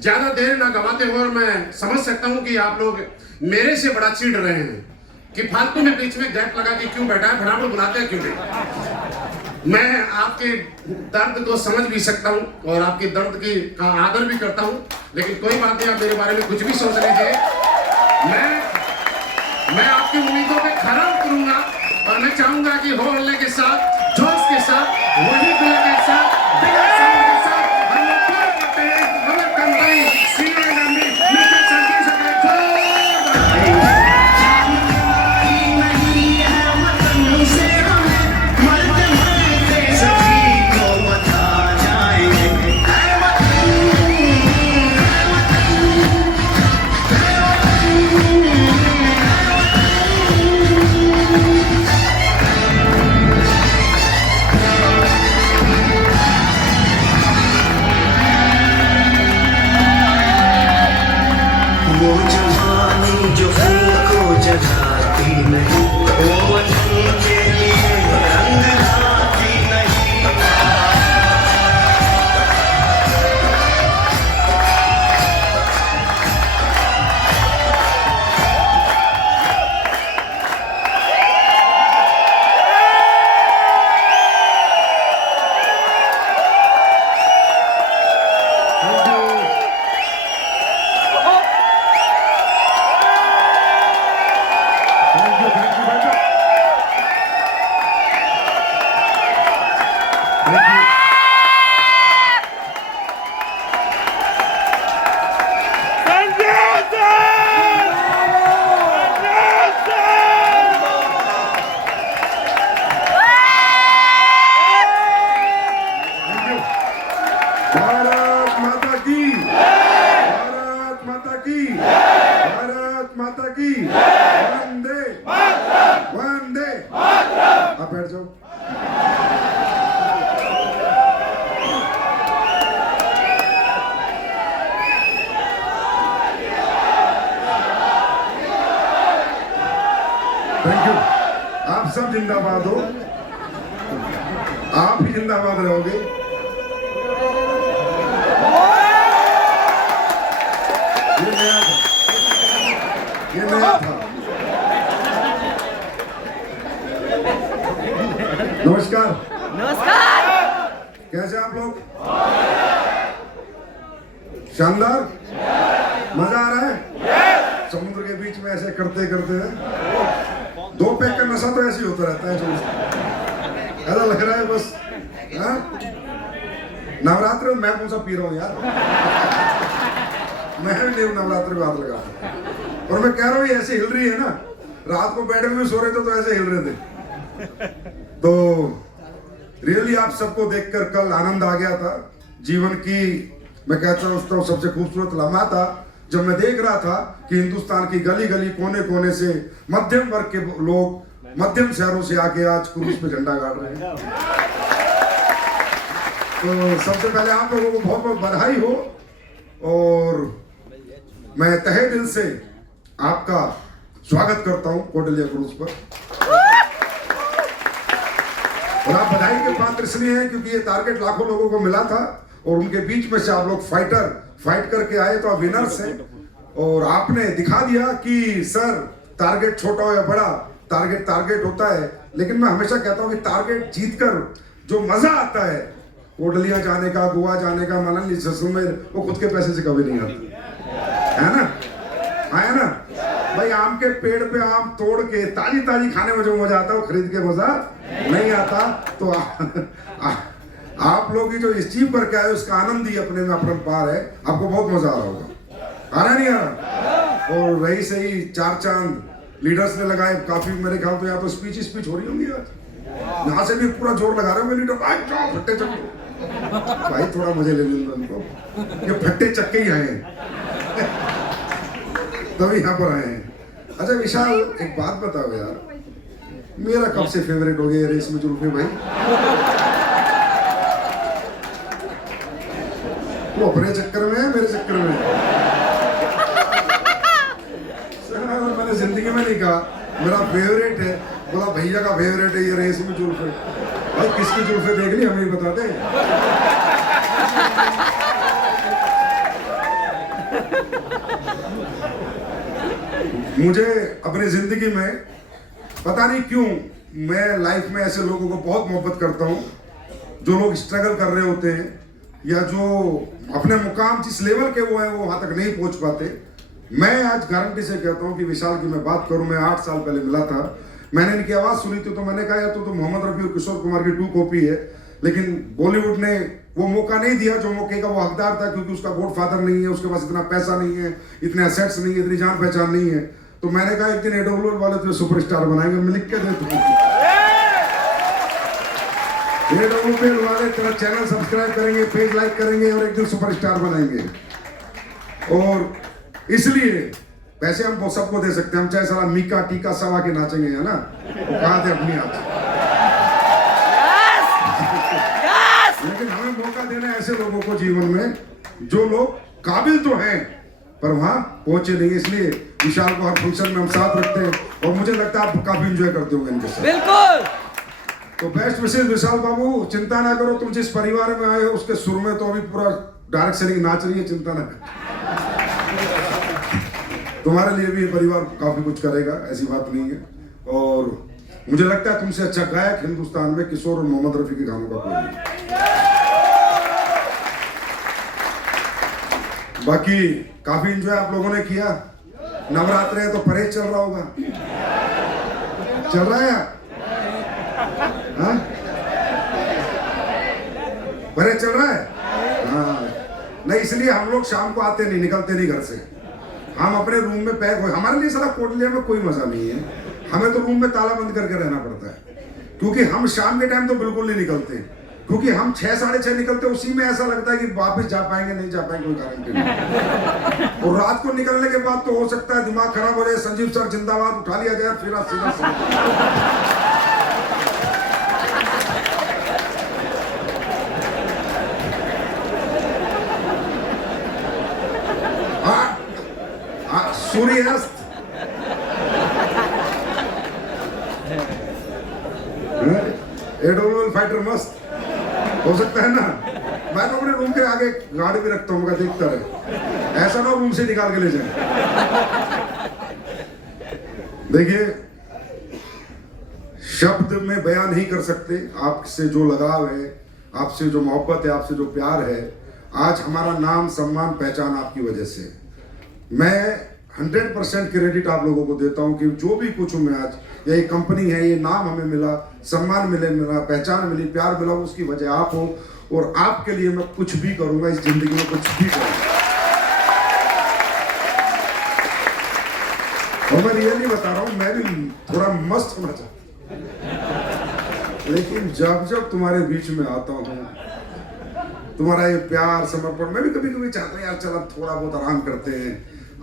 ज्यादा देर ना गवाते हुए, और मैं समझ सकता हूं कि आप लोग मेरे से बड़ा चिढ़ रहे हैं कि फालतू में बीच में गैप लगा के क्यों बैठा है, फटाफट बुलाते हैं क्यों नहीं। मैं आपके दर्द को समझ भी सकता हूं और आपके दर्द की का आदर भी करता हूं, लेकिन कोई बात नहीं, आप मेरे बारे में कुछ भी सोच लीजिए। मैं आपकी उम्मीदों पे खरा उतरूंगा और मैं चाहूंगा कि हो हल्ले के साथ, जोश के साथ, वही दिल के साथ, बिना साउंड के साथ हम लोग पूरा करते हैं। हमें combine senior Gandhi mister Sanjeev से थैंक यू। आप सब जिंदाबाद हो, आप ही जिंदाबाद रहोगे। ये नया था। नमस्कार। नमस्कार। कैसे आप लोग? शानदार, मजा आ रहा है? समुद्र के बीच में ऐसे करते करते हैं। 2 पैक का नशा तो ऐसे ही होता रहता है, ऐसा लग रहा है बस। नवरात्र में मैं कौन सा पी रहा हूँ यार, मैं भी नहीं नवरात्र में हाथ लगा। और मैं कह रहा हूँ ये ऐसे हिल रही है ना, रात को बेड में भी सो रहे थे तो ऐसे हिल रहे थे। तो रियली आप सबको देखकर कल आनंद आ गया था। जीवन की मैं कहता हूँ सबसे खूबसूरत लम्हा था जब मैं देख रहा था कि हिंदुस्तान की गली गली कोने कोने से मध्यम वर्ग के लोग मध्यम शहरों से आके आज क्रूज पे झंडा गाड़ रहे हैं। तो सबसे पहले आप लोगों को बहुत बहुत बधाई हो और मैं तहे दिल से आपका स्वागत करता हूं कौटिल्य क्रूज पर। और आप बधाई के पात्र इसलिए हैं क्योंकि ये टारगेट लाखों लोगों को मिला था और उनके बीच में से आप लोग फाइट करके आए, तो आप विनर्स हैं। और आपने दिखा दिया कि सर टारगेट छोटा हो या बड़ा, टारगेट होता है। लेकिन मैं हमेशा कहता हूं कि टारगेट जीतकर जो मजा आता है, कोटलिया जाने का, गोवा जाने का, मनाली, जैसलमेर, वो खुद के पैसे से कभी नहीं आता है ना। आया ना भाई, आम के पेड़ पे आम तोड़ के ताजी ताजी खाने में जो मजा आता है वो खरीद के मजा नहीं आता। तो आप लोग ही जो अचीव करके आए उसका आनंद ही अपने में अपरंपार है। आपको बहुत मजा आ रहा होगा, आ रहा नहीं आ रहा? और रही सही 4 चांद लीडर्स ने लगाए काफी, मेरे ख्याल तो यहाँ तो स्पीच हो रही होंगी आज। यहाँ से भी पूरा जोर लगा रहे होंगे लीडर, भाई जाओ फट्टे चक्के, भाई थोड़ा मजे ले लूंगा उनको, ये फट्टे चक्के ही आए हैं तभी यहाँ पर आए हैं। अच्छा विशाल, एक बात बताओ यार, मेरा कब से फेवरेट हो गया रेस में जुल्फे भाई? वो अपने चक्कर में है, मेरे चक्कर में है। मैंने जिंदगी में नहीं कहा मेरा फेवरेट है, बोला भैया का फेवरेट है ये रेस में जुल्फे। भाई किसकी जुल्फे देख ली हमें बता दे। मुझे अपनी जिंदगी में पता नहीं क्यों मैं लाइफ में ऐसे लोगों को बहुत मोहब्बत करता हूँ जो लोग स्ट्रगल कर रहे होते हैं या जो अपने मुकाम जिस लेवल के वो हैं वो वहां तक नहीं पहुंच पाते। मैं आज गारंटी से कहता हूँ कि विशाल की मैं बात करूँ, मैं 8 साल पहले मिला था, मैंने इनकी आवाज सुनी थी तो मैंने कहा यार तो मोहम्मद रफी और किशोर कुमार की 2 कॉपी है, लेकिन बॉलीवुड ने वो मौका नहीं दिया जो मौके का वो हकदार था, क्योंकि उसका गॉडफादर नहीं है, उसके पास इतना पैसा नहीं है, इतने असेट्स नहीं है, इतनी जान पहचान नहीं है। तो मैंने कहा एक दिन एडोलर वाले तुझे सुपरस्टार बनाएंगे, मैं लिख के दे दूंगा एडोलर वाले तेरा चैनल सब्सक्राइब करेंगे, पेज लाइक करेंगे और एक दिन सुपरस्टार बनाएंगे। और इसलिए पैसे हम सबको दे सकते हैं, हम चाहे सारा मीका टीका सवा के नाचेंगे, है ना, वो कहा थे अपनी आज। लेकिन हमें मौका देना है ऐसे लोगों को जीवन में जो लोग काबिल तो हैं पर वहां पहुंचे नहीं। इसलिए विशाल को हर फंक्शन में हम साथ रखते हैं और मुझे लगता है आप काफी एंजॉय करते होंगे इनके साथ। बिल्कुल। तो बेस्ट विशेष विशाल बाबू, चिंता ना करो, तुम जिस परिवार में आए हो उसके सुर में तो अभी पूरा डायरेक्ट सेलिंग नाच रही है, चिंता ना करो। तुम्हारे लिए भी ये परिवार काफी कुछ करेगा, ऐसी बात नहीं है। और मुझे लगता है तुमसे अच्छा गायक हिंदुस्तान में किशोर और मोहम्मद रफी के गानों का कोई नहीं। बाकी काफी एंजॉय आप लोगों ने किया। नवरात्र है तो परहेज चल रहा होगा, चल रहा है हाँ? परहेज चल रहा है हाँ। नहीं, इसलिए हम लोग शाम को आते नहीं, निकलते नहीं घर से, हम अपने रूम में पैक हो। हमारे लिए सारा कोटलिया में कोई मजा नहीं है, हमें तो रूम में ताला बंद करके रहना पड़ता है, क्योंकि हम शाम के टाइम तो बिल्कुल नहीं निकलते, क्योंकि हम 6 साढ़े 6 निकलते, उसी में ऐसा लगता है कि वापस जा पाएंगे नहीं जा पाएंगे कोई गारंटी नहीं। और रात को निकलने के बाद तो हो सकता है दिमाग खराब हो जाए, संजीव सर जिंदाबाद उठा लिया जाए, फिर सीधा सूर्यास्त एडोल फाइटर मस्त हो सकता है ना। मैं तो अपने रूम के आगे गाड़ी भी रखता हूँ, देखता रहे, ऐसा ना रूम से निकाल के ले जाए। देखिए, शब्द में बयान नहीं कर सकते आपसे जो लगाव है, आपसे जो मोहब्बत है, आपसे जो प्यार है। आज हमारा नाम सम्मान पहचान आपकी वजह से। मैं 100% क्रेडिट आप लोगों को देता हूं कि जो भी कुछ हूं मैं आज, ये कंपनी है, ये नाम हमें मिला, सम्मान मिला, पहचान मिली, प्यार मिला, उसकी वजह आप हो। और आपके लिए मैं कुछ भी करूंगा इस जिंदगी में, कुछ भी करूंगा। और मैं रियली बता रहा हूं, मैं भी थोड़ा मस्त होना चाहता हूं, लेकिन जब जब तुम्हारे बीच में आता हूं, तुम्हारा ये प्यार समर्पण, मैं भी कभी कभी चाहता हूं यार चल अब थोड़ा बहुत आराम करते हैं।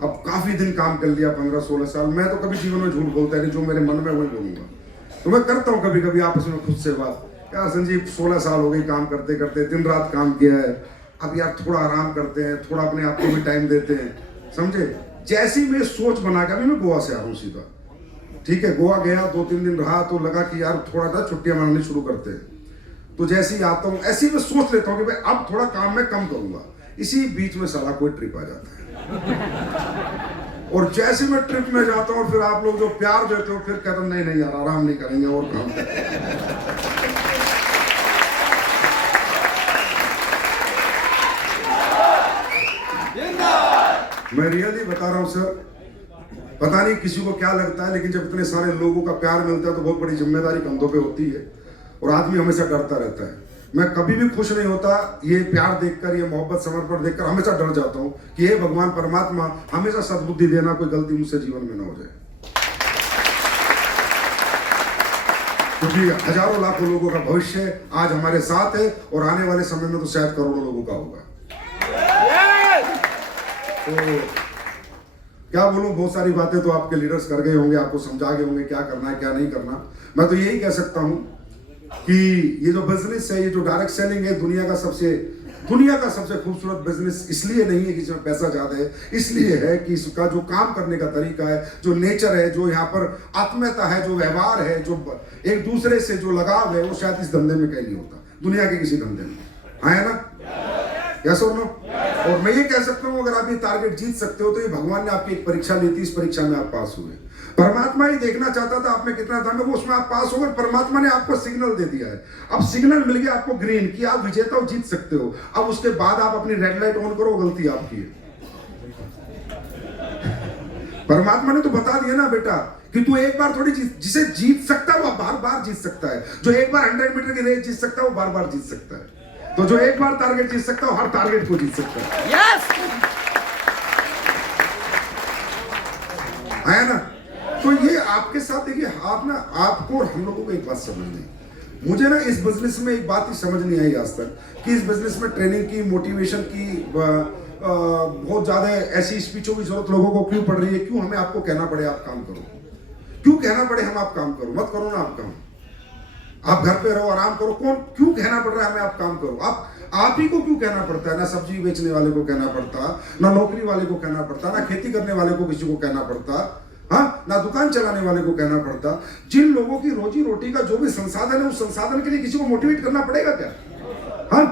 अब काफी दिन काम कर लिया, 15-16 साल, मैं तो कभी जीवन में झूठ बोलता नहीं, जो मेरे मन में वही बोलूंगा। तो मैं करता हूँ कभी कभी आपस में खुद से बात, यार संजीव 16 साल हो गई काम करते करते, दिन रात काम किया है, अब यार थोड़ा आराम करते हैं, थोड़ा अपने आप को भी टाइम देते हैं, समझे। जैसी मैं सोच बना के, अभी मैं गोवा से आ रहा हूँ सीधा, ठीक है, गोवा गया, 2-3 दिन रहा तो लगा कि यार थोड़ा सा छुट्टियां मनानी शुरू करते हैं। तो जैसे ही आता हूँ ऐसे ही मैं सोच लेता हूँ कि भाई अब थोड़ा काम में कम करूंगा, इसी बीच में साला कोई ट्रिप आ जाता है। और जैसे मैं ट्रिप में जाता हूँ, फिर आप लोग जो प्यार देते हो, फिर कहते हो नहीं नहीं यार आराम नहीं करेंगे और काम मैं रियली बता रहा हूँ सर, पता नहीं किसी को क्या लगता है, लेकिन जब इतने सारे लोगों का प्यार मिलता है तो बहुत बड़ी जिम्मेदारी कंधों पे होती है और आदमी हमेशा डरता रहता है। मैं कभी भी खुश नहीं होता, ये प्यार देखकर, ये मोहब्बत समर्पण देखकर हमेशा डर जाता हूँ कि हे भगवान परमात्मा हमेशा सद्बुद्धि देना, कोई गलती मुझसे जीवन में ना हो जाए, क्योंकि हजारों लाखों लोगों का भविष्य आज हमारे साथ है और आने वाले समय में तो शायद करोड़ों लोगों का होगा। तो क्या बोलूं, बहुत सारी बातें तो आपके लीडर्स कर गए होंगे, आपको समझा गए होंगे क्या करना है क्या नहीं करना। मैं तो यही कह सकता हूं कि ये जो बिजनेस है, ये जो डायरेक्ट सेलिंग है, दुनिया का सबसे खूबसूरत बिजनेस इसलिए नहीं है कि इसमें पैसा ज्यादा है, इसलिए है कि इसका जो काम करने का तरीका है, जो नेचर है, जो यहाँ पर आत्मीयता है, जो व्यवहार है, जो एक दूसरे से जो लगाव है, वो शायद इस धंधे में कहीं नहीं होता, दुनिया के किसी धंधे में। हाँ है ना, यस और नो? और मैं ये कह सकता हूं, अगर आप ये टारगेट जीत सकते हो तो ये भगवान ने आपकी एक परीक्षा ली थी, इस परीक्षा में आप पास हुए। परमात्मा ही देखना चाहता था आप में कितना था, वो उसमें आप पास हो गए। परमात्मा ने आपको सिग्नल दे दिया है, अब सिग्नल मिल गया आपको ग्रीन कि आप विजेता हो, जीत सकते हो। अब उसके बाद आप अपनी रेड लाइट ऑन करो, गलती आपकी है। परमात्मा ने तो बता दिया ना बेटा कि तू एक बार थोड़ी जिसे जीत सकता है वो बार बार जीत सकता है। जो एक बार 100 मीटर की रेस जीत सकता है वो बार बार जीत सकता है। तो जो एक बार टारगेट जीत सकता है हर टारगेट को जीत सकता है। यस है ना? तो ये आपके साथ देखिए, आप ना, आपको और हम लोगों को एक बात समझनी, मुझे ना इस बिजनेस में एक बात ही समझ नहीं आई आज तक कि इस बिजनेस में ट्रेनिंग की, मोटिवेशन की बहुत ज्यादा ऐसी स्पीचों की जरूरत लोगों को क्यों पड़ रही है। क्यों हमें आपको कहना पड़े आप काम करो, क्यों कहना पड़े हम आप काम करो, मत करो ना आप काम, आप घर पे रहो आराम करो। कौन क्यों कहना पड़ रहा है हमें आप काम करो? आप ही को क्यों कहना पड़ता है? ना सब्जी बेचने वाले को कहना पड़ता, ना नौकरी वाले को कहना पड़ता, ना खेती करने वाले को किसी को कहना पड़ता, हाँ, ना दुकान चलाने वाले को कहना पड़ता। जिन लोगों की रोजी रोटी का जो भी संसाधन है उस संसाधन के लिए किसी को मोटिवेट करना पड़ेगा क्या? हाँ,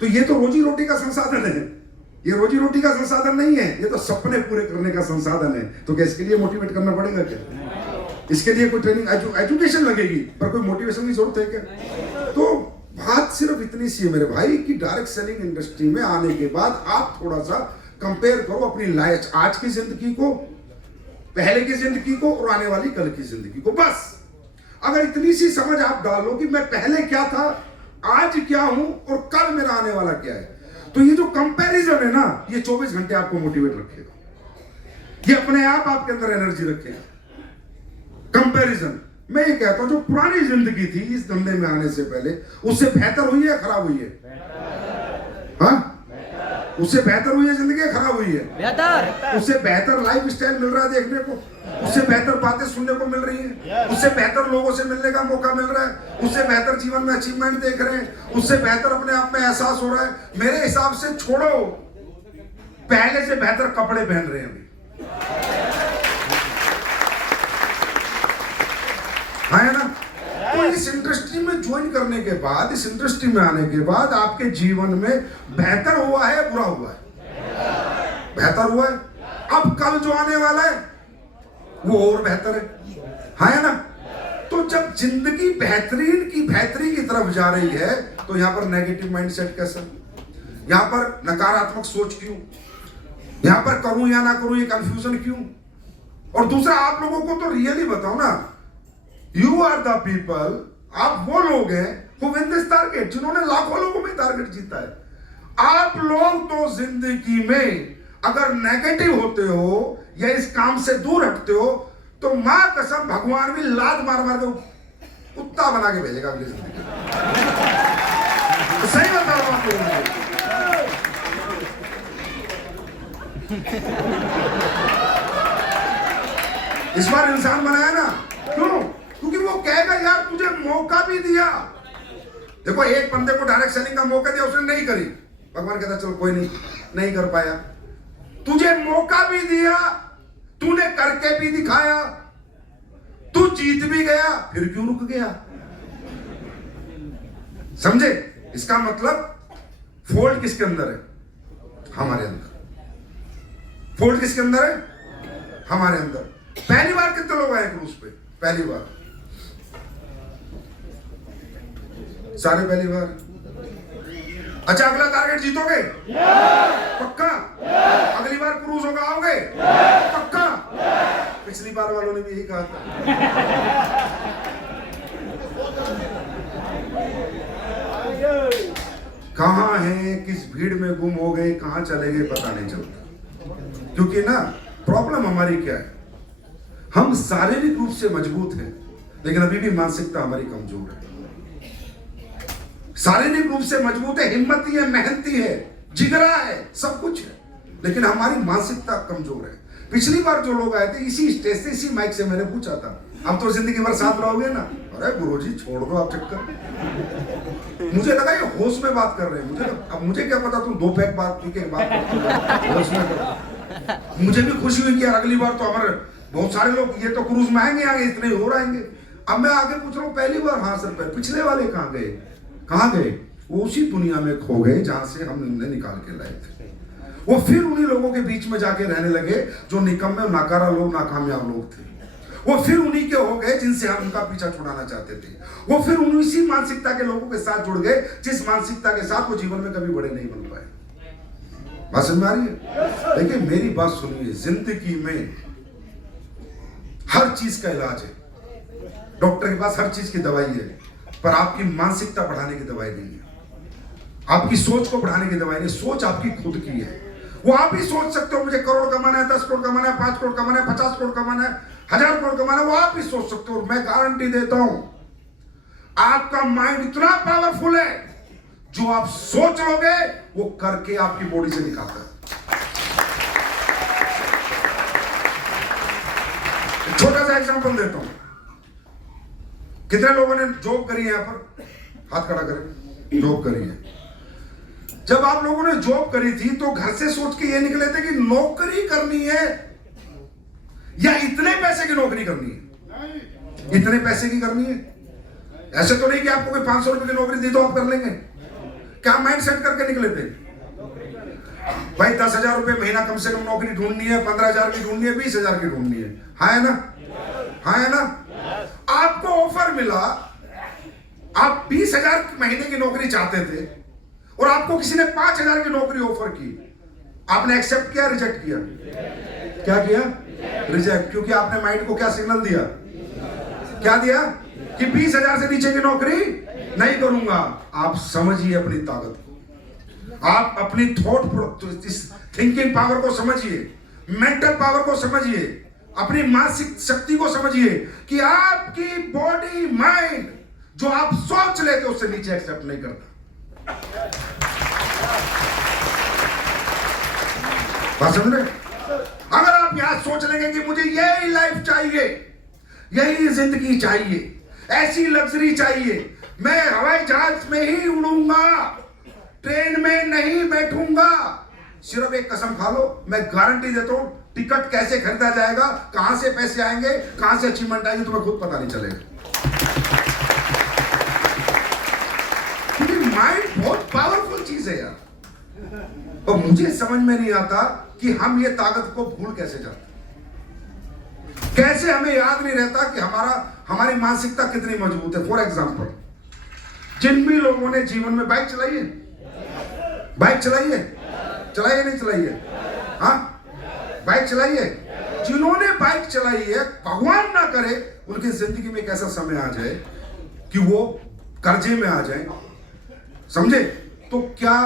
तो ये तो रोजी रोटी का संसाधन है, ये रोजी रोटी का संसाधन नहीं है, ये तो सपने पूरे करने का संसाधन है। तो क्या इसके लिए मोटिवेट करना पड़ेगा क्या? इसके लिए कोई ट्रेनिंग एजुकेशन लगेगी पर कोई मोटिवेशन की जरूरत है क्या? तो बात सिर्फ इतनी सी है मेरे भाई कि डायरेक्ट सेलिंग इंडस्ट्री में आने के बाद आप थोड़ा सा कंपेयर करो अपनी लाइफ, आज की जिंदगी को, पहले की जिंदगी को और आने वाली कल की जिंदगी को। बस अगर इतनी सी समझ आप डालो कि मैं पहले क्या था, आज क्या हूं और कल मेरा आने वाला क्या है, तो ये जो कंपैरिजन है ना, ये 24 घंटे आपको मोटिवेट रखेगा, ये अपने आप आपके अंदर एनर्जी रखेगा। कंपैरिजन, मैं ये कहता हूं जो पुरानी जिंदगी थी इस धंधे में आने से पहले, उससे बेहतर हुई है खराब हुई है? हाँ, उससे बेहतर हुई है जिंदगी, खराब हुई है? बेहतर। उससे बेहतर लाइफ स्टाइल मिल रहा है देखने को, उससे बेहतर बातें सुनने को मिल रही है, उससे बेहतर लोगों से मिलने का मौका मिल रहा है, उससे बेहतर जीवन में अचीवमेंट देख रहे हैं, उससे बेहतर अपने आप में एहसास हो रहा है। मेरे हिसाब से छोड़ो, पहले से बेहतर कपड़े पहन रहे हैं अभी, है ना? तो इस इंडस्ट्री में ज्वाइन करने के बाद, इस इंडस्ट्री में आने के बाद आपके जीवन में बेहतर हुआ है, बुरा हुआ है? बेहतर हुआ है। अब कल जो आने वाला है वो और बेहतर है ना? तो जब जिंदगी बेहतरीन की तरफ जा रही है तो यहां पर नेगेटिव माइंडसेट कैसा, यहां पर नकारात्मक सोच क्यों, यहां पर करूं या ना करूं ये कंफ्यूजन क्यों? और दूसरा, आप लोगों को तो रियली बताओ ना, यू आर द पीपल, आप वो लोग हैं who win this target, जिन्होंने लाखों लोगों में टारगेट जीता है। आप लोग तो जिंदगी में अगर नेगेटिव होते हो या इस काम से दूर हटते हो तो मां कसम भगवान भी लात मार मार के कुत्ता बना के भेजेगा अगली जिंदगी। तो सही बता रहा हूं आपको। इस बार इंसान बनाया ना, क्यों? क्योंकि वो कहेगा यार तुझे मौका भी दिया। देखो, एक बंदे को डायरेक्ट सेलिंग का मौका दिया, उसने नहीं करी, भगवान कहता चलो कोई नहीं कर पाया। तुझे मौका भी दिया, तूने करके भी दिखाया, तू जीत भी गया, फिर क्यों रुक गया? समझे? इसका मतलब फॉल्ट किसके अंदर है? हमारे अंदर। फॉल्ट किसके अंदर है? हमारे अंदर। पहली बार कितने लोग आए क्रूज पे? पहली बार सारे पहली बार। अच्छा, अगला टारगेट जीतोगे? पक्का? अगली बार क्रूज होगा, आओगे? पक्का? पिछली बार वालों ने भी यही कहा था। कहां हैं, किस भीड़ में गुम हो गए, कहां चले गए पता नहीं चलता। क्योंकि ना प्रॉब्लम हमारी क्या है, हम शारीरिक रूप से मजबूत हैं लेकिन अभी भी मानसिकता हमारी कमजोर है। शारीरिक रूप से मजबूत है, हिम्मती है, मेहनती है, जिगरा है, सब कुछ है, लेकिन हमारी मानसिकता कमजोर है। पिछली बार जो लोग आए थे इसी स्टेज से, इसी माइक से मैंने पूछा था, अब तो जिंदगी भर साथ रहोगे ना? अरे गुरुजी छोड़ दो आप चक्कर। मुझे लगा ये होश में बात कर रहे हैं, अब मुझे क्या पता तुम 2 पैक बात पी के बात होश में। मुझे भी खुशी हुई कि यार अगली बार तो हमारे बहुत सारे लोग ये तो क्रूज में आएंगे, इतने ही और आएंगे। अब मैं आगे पूछ रहा हूँ, पहली बार? हाँ सर। पिछले वाले कहाँ गए? वो उसी दुनिया में खो गए जहां से हम उन्हें निकाल के लाए थे। वो फिर उन्हीं लोगों के बीच में जाके रहने लगे जो निकम्मे और नाकारा लोग, नाकामयाब लोग थे। वो फिर उन्हीं के हो गए जिनसे हम उनका पीछा छुड़ाना चाहते थे। वो फिर उसी मानसिकता के लोगों के साथ जुड़ गए जिस मानसिकता के साथ वो जीवन में कभी बड़े नहीं बन पाए। बात समझ में आ रही है? देखिए मेरी बात सुनिए, जिंदगी में हर चीज का इलाज है। डॉक्टर के पास हर चीज की दवाई है, पर आपकी मानसिकता बढ़ाने की दवाई नहीं है, आपकी सोच को बढ़ाने की दवाई नहीं। सोच आपकी खुद की है। वो आप ही सोच सकते हो मुझे करोड़ कमाना है, 10 करोड़ कमाना है, 5 करोड़ कमाना है, 50 करोड़ कमाना है, 1000 करोड़ कमाना है, वो आप ही सोच सकते हो। और मैं गारंटी देता हूं आपका माइंड इतना पावरफुल है, जो आप सोच लोगे वो करके आपकी बॉडी से दिखाता है। छोटा सा एग्जांपल देता हूं। कितने लोगों ने जॉब करी है? यहां पर हाथ खड़ा करें। जॉब करी है। जब आप लोगों ने जॉब करी थी तो घर से सोच के ये निकले थे कि नौकरी करनी है या इतने पैसे की नौकरी करनी है? इतने पैसे की करनी है। ऐसे तो नहीं कि आपको कोई 500 रुपए की नौकरी दी तो आप कर लेंगे। क्या माइंड सेट करके निकले थे? भाई 10,000 रुपए महीना कम से कम नौकरी ढूंढनी है, 15,000 की ढूंढनी है, 20,000 की ढूंढनी है। हाँ है ना? हाँ है ना? आपको ऑफर मिला, आप 20,000 महीने की नौकरी चाहते थे और आपको किसी ने 5,000 की नौकरी ऑफर की, आपने एक्सेप्ट किया, रिजेक्ट किया? क्या किया? रिजेक्ट। क्योंकि आपने माइंड को क्या सिग्नल दिया? क्या दिया? कि 20,000 से नीचे की नौकरी नहीं करूंगा। आप समझिए अपनी ताकत को, आप अपनी थॉट थिंकिंग पावर को समझिए, मेंटल पावर को समझिए, अपनी मानसिक शक्ति को समझिए कि आपकी बॉडी माइंड जो आप सोच लेते उससे नीचे एक्सेप्ट नहीं करता। बात समझ रहे? अगर आप यहां सोच लेंगे कि मुझे यही लाइफ चाहिए, यही जिंदगी चाहिए, ऐसी लग्जरी चाहिए, मैं हवाई जहाज में ही उड़ूंगा, ट्रेन में नहीं बैठूंगा, सिर्फ एक कसम खा लो, मैं गारंटी देता हूं टिकट कैसे खरीदा जाएगा, कहां से पैसे आएंगे, कहां से अचीवमेंट आएगी, तुम्हें खुद पता नहीं चलेगा। क्योंकि माइंड बहुत पावरफुल चीज है यार। और मुझे समझ में नहीं आता कि हम ये ताकत को भूल कैसे जाते, कैसे हमें याद नहीं रहता कि हमारी मानसिकता कितनी मजबूत है। फॉर एग्जाम्पल, जिन भी लोगों ने जीवन में बाइक चलाई है, बाइक चलाई है, चलाई है नहीं चलाई है? हाँ, बाइक चलाई है। जिन्होंने बाइक चलाई है, भगवान ना करे उनकी जिंदगी में एक ऐसा समय आ जाए कि वो कर्जे में आ जाए, समझे, तो क्या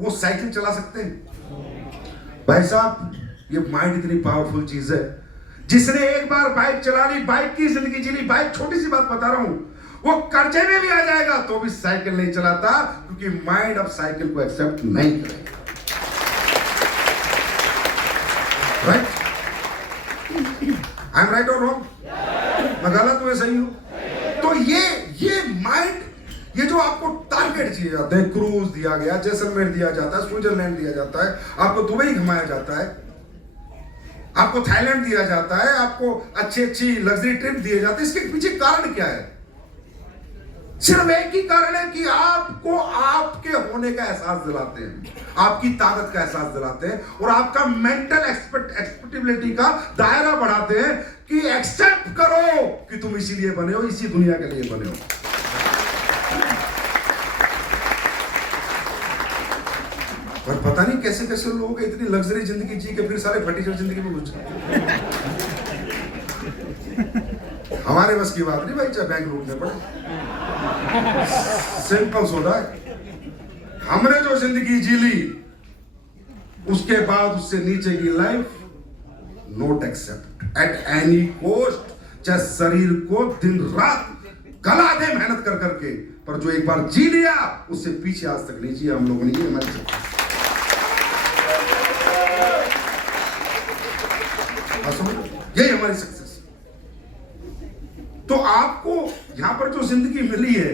वो साइकिल चला सकते हैं? भाई साहब, ये माइंड इतनी पावरफुल चीज है, जिसने एक बार बाइक चला ली, बाइक की जिंदगी जी ली, बाइक छोटी सी बात बता रहा हूं, वो कर्जे में भी आ जाएगा तो भी साइकिल नहीं चलाता, क्योंकि माइंड अब साइकिल को एक्सेप्ट नहीं करेगा। राइट? आई एम राइट और रॉन्ग? मैं गलत हूं या सही हूं? तो ये माइंड, ये जो आपको टारगेट दिए जाते हैं, क्रूज दिया गया, जैसलमेर दिया जाता है, स्विट्जरलैंड दिया जाता है, आपको दुबई घुमाया जाता है, आपको थाईलैंड दिया जाता है, आपको अच्छी लग्जरी ट्रिप दिए जाते हैं, इसके पीछे कारण क्या है? सिर्फ एक ही कारण है कि आपको आपके होने का एहसास दिलाते हैं, आपकी ताकत का एहसास दिलाते हैं और आपका मेंटल एक्सपेक्टेबिलिटी का दायरा बढ़ाते हैं कि एक्सेप्ट करो कि तुम इसीलिए बने हो, इसी दुनिया के लिए बने हो। पर पता नहीं कैसे कैसे लोग इतनी लग्जरी जिंदगी जी के फिर सारे फटीचर जिंदगी में घुस जाते। हमारे बस की बात नहीं भाई, चाहे बैंक लूटने पड़े, सिंपल सोचा है। हमने जो जिंदगी जी ली, उसके बाद उससे नीचे की life not accept at any cost, चाहे शरीर को दिन रात गला दे मेहनत कर करके, पर जो एक बार जी लिया उससे पीछे आज तक नहीं जिया हम लोगों ने। ये हमारी यही हमारी सक्सेस। तो आपको यहां पर जो जिंदगी मिली है,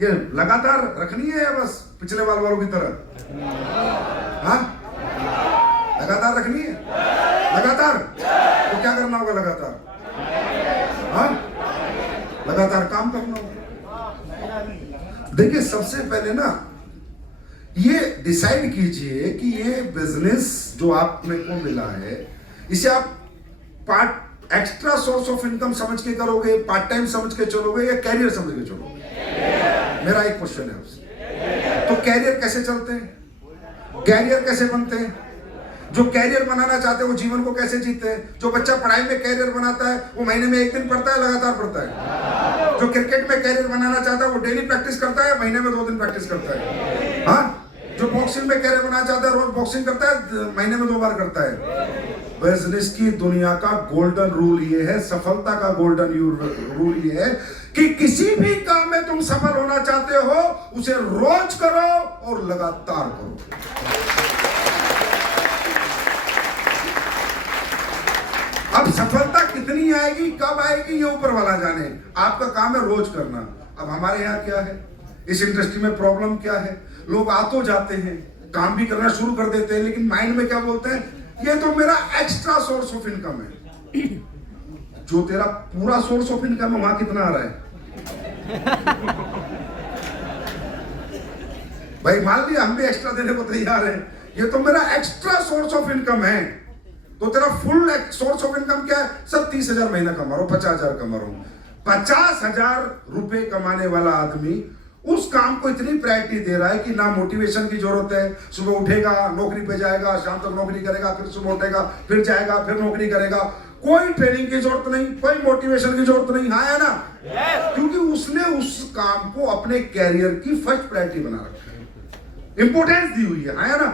ये लगातार रखनी है या बस पिछले वालों की तरह? हाँ, लगातार रखनी है। लगातार तो क्या करना होगा? लगातार हाँ, लगातार काम करना होगा। देखिए, सबसे पहले ना ये डिसाइड कीजिए कि ये बिजनेस जो आपने को मिला है, इसे आप part extra source of income समझ के करोगे, पार्ट टाइम समझ के चलोगे, या कैरियर समझ के चलोगे? मेरा एक क्वेश्चन है आपसे। तो कैरियर कैसे चलते हैं, कैरियर कैसे बनते हैं? जो कैरियर बनाना चाहते हैं वो जीवन को कैसे जीते हैं? जो बच्चा पढ़ाई में कैरियर बनाता है वो महीने में एक दिन पढ़ता है, लगातार पढ़ता है। जो क्रिकेट में कैरियर बनाना चाहता है वो डेली प्रैक्टिस करता है, महीने में 2 दिन प्रैक्टिस करता है। हाँ, जो बॉक्सिंग में कैरियर बनाना चाहता है रोज बॉक्सिंग करता है, महीने में 2 बार करता है। बिजनेस की दुनिया का गोल्डन रूल ये है, सफलता का गोल्डन रूल ये है कि किसी भी काम में तुम सफल होना चाहते हो उसे रोज करो और लगातार करो। अब सफलता कितनी आएगी, कब आएगी, ये ऊपर वाला जाने। आपका काम है रोज करना। अब हमारे यहाँ क्या है, इस इंडस्ट्री में प्रॉब्लम क्या है, लोग आ तो जाते हैं, काम भी करना शुरू कर देते हैं, लेकिन माइंड में क्या बोलते हैं, ये तो मेरा एक्स्ट्रा सोर्स ऑफ इनकम है। जो तेरा पूरा सोर्स ऑफ इनकम है वहां कितना आ रहा है? भाई मान लिया हम भी एक्स्ट्रा देने को तैयार हैं, ये तो मेरा एक्स्ट्रा सोर्स ऑफ इनकम है। तो तेरा फुल सोर्स ऑफ इनकम क्या है? सर 30,000 महीना कमा रहा हूं, 50,000 कमा रहा हूं। 50,000 रुपए कमाने वाला आदमी उस काम को इतनी प्रायोरिटी दे रहा है कि ना मोटिवेशन की जरूरत है। सुबह उठेगा, नौकरी पे जाएगा, शाम तक नौकरी करेगा, फिर सुबह उठेगा, फिर जाएगा, फिर नौकरी करेगा। कोई ट्रेनिंग की जरूरत नहीं, कोई मोटिवेशन की जरूरत नहीं। हाँ है ना? क्योंकि उसने उस काम को अपने कैरियर की फर्स्ट प्रायोरिटी बना रखा है, इंपोर्टेंस दी हुई है। हाँ है ना?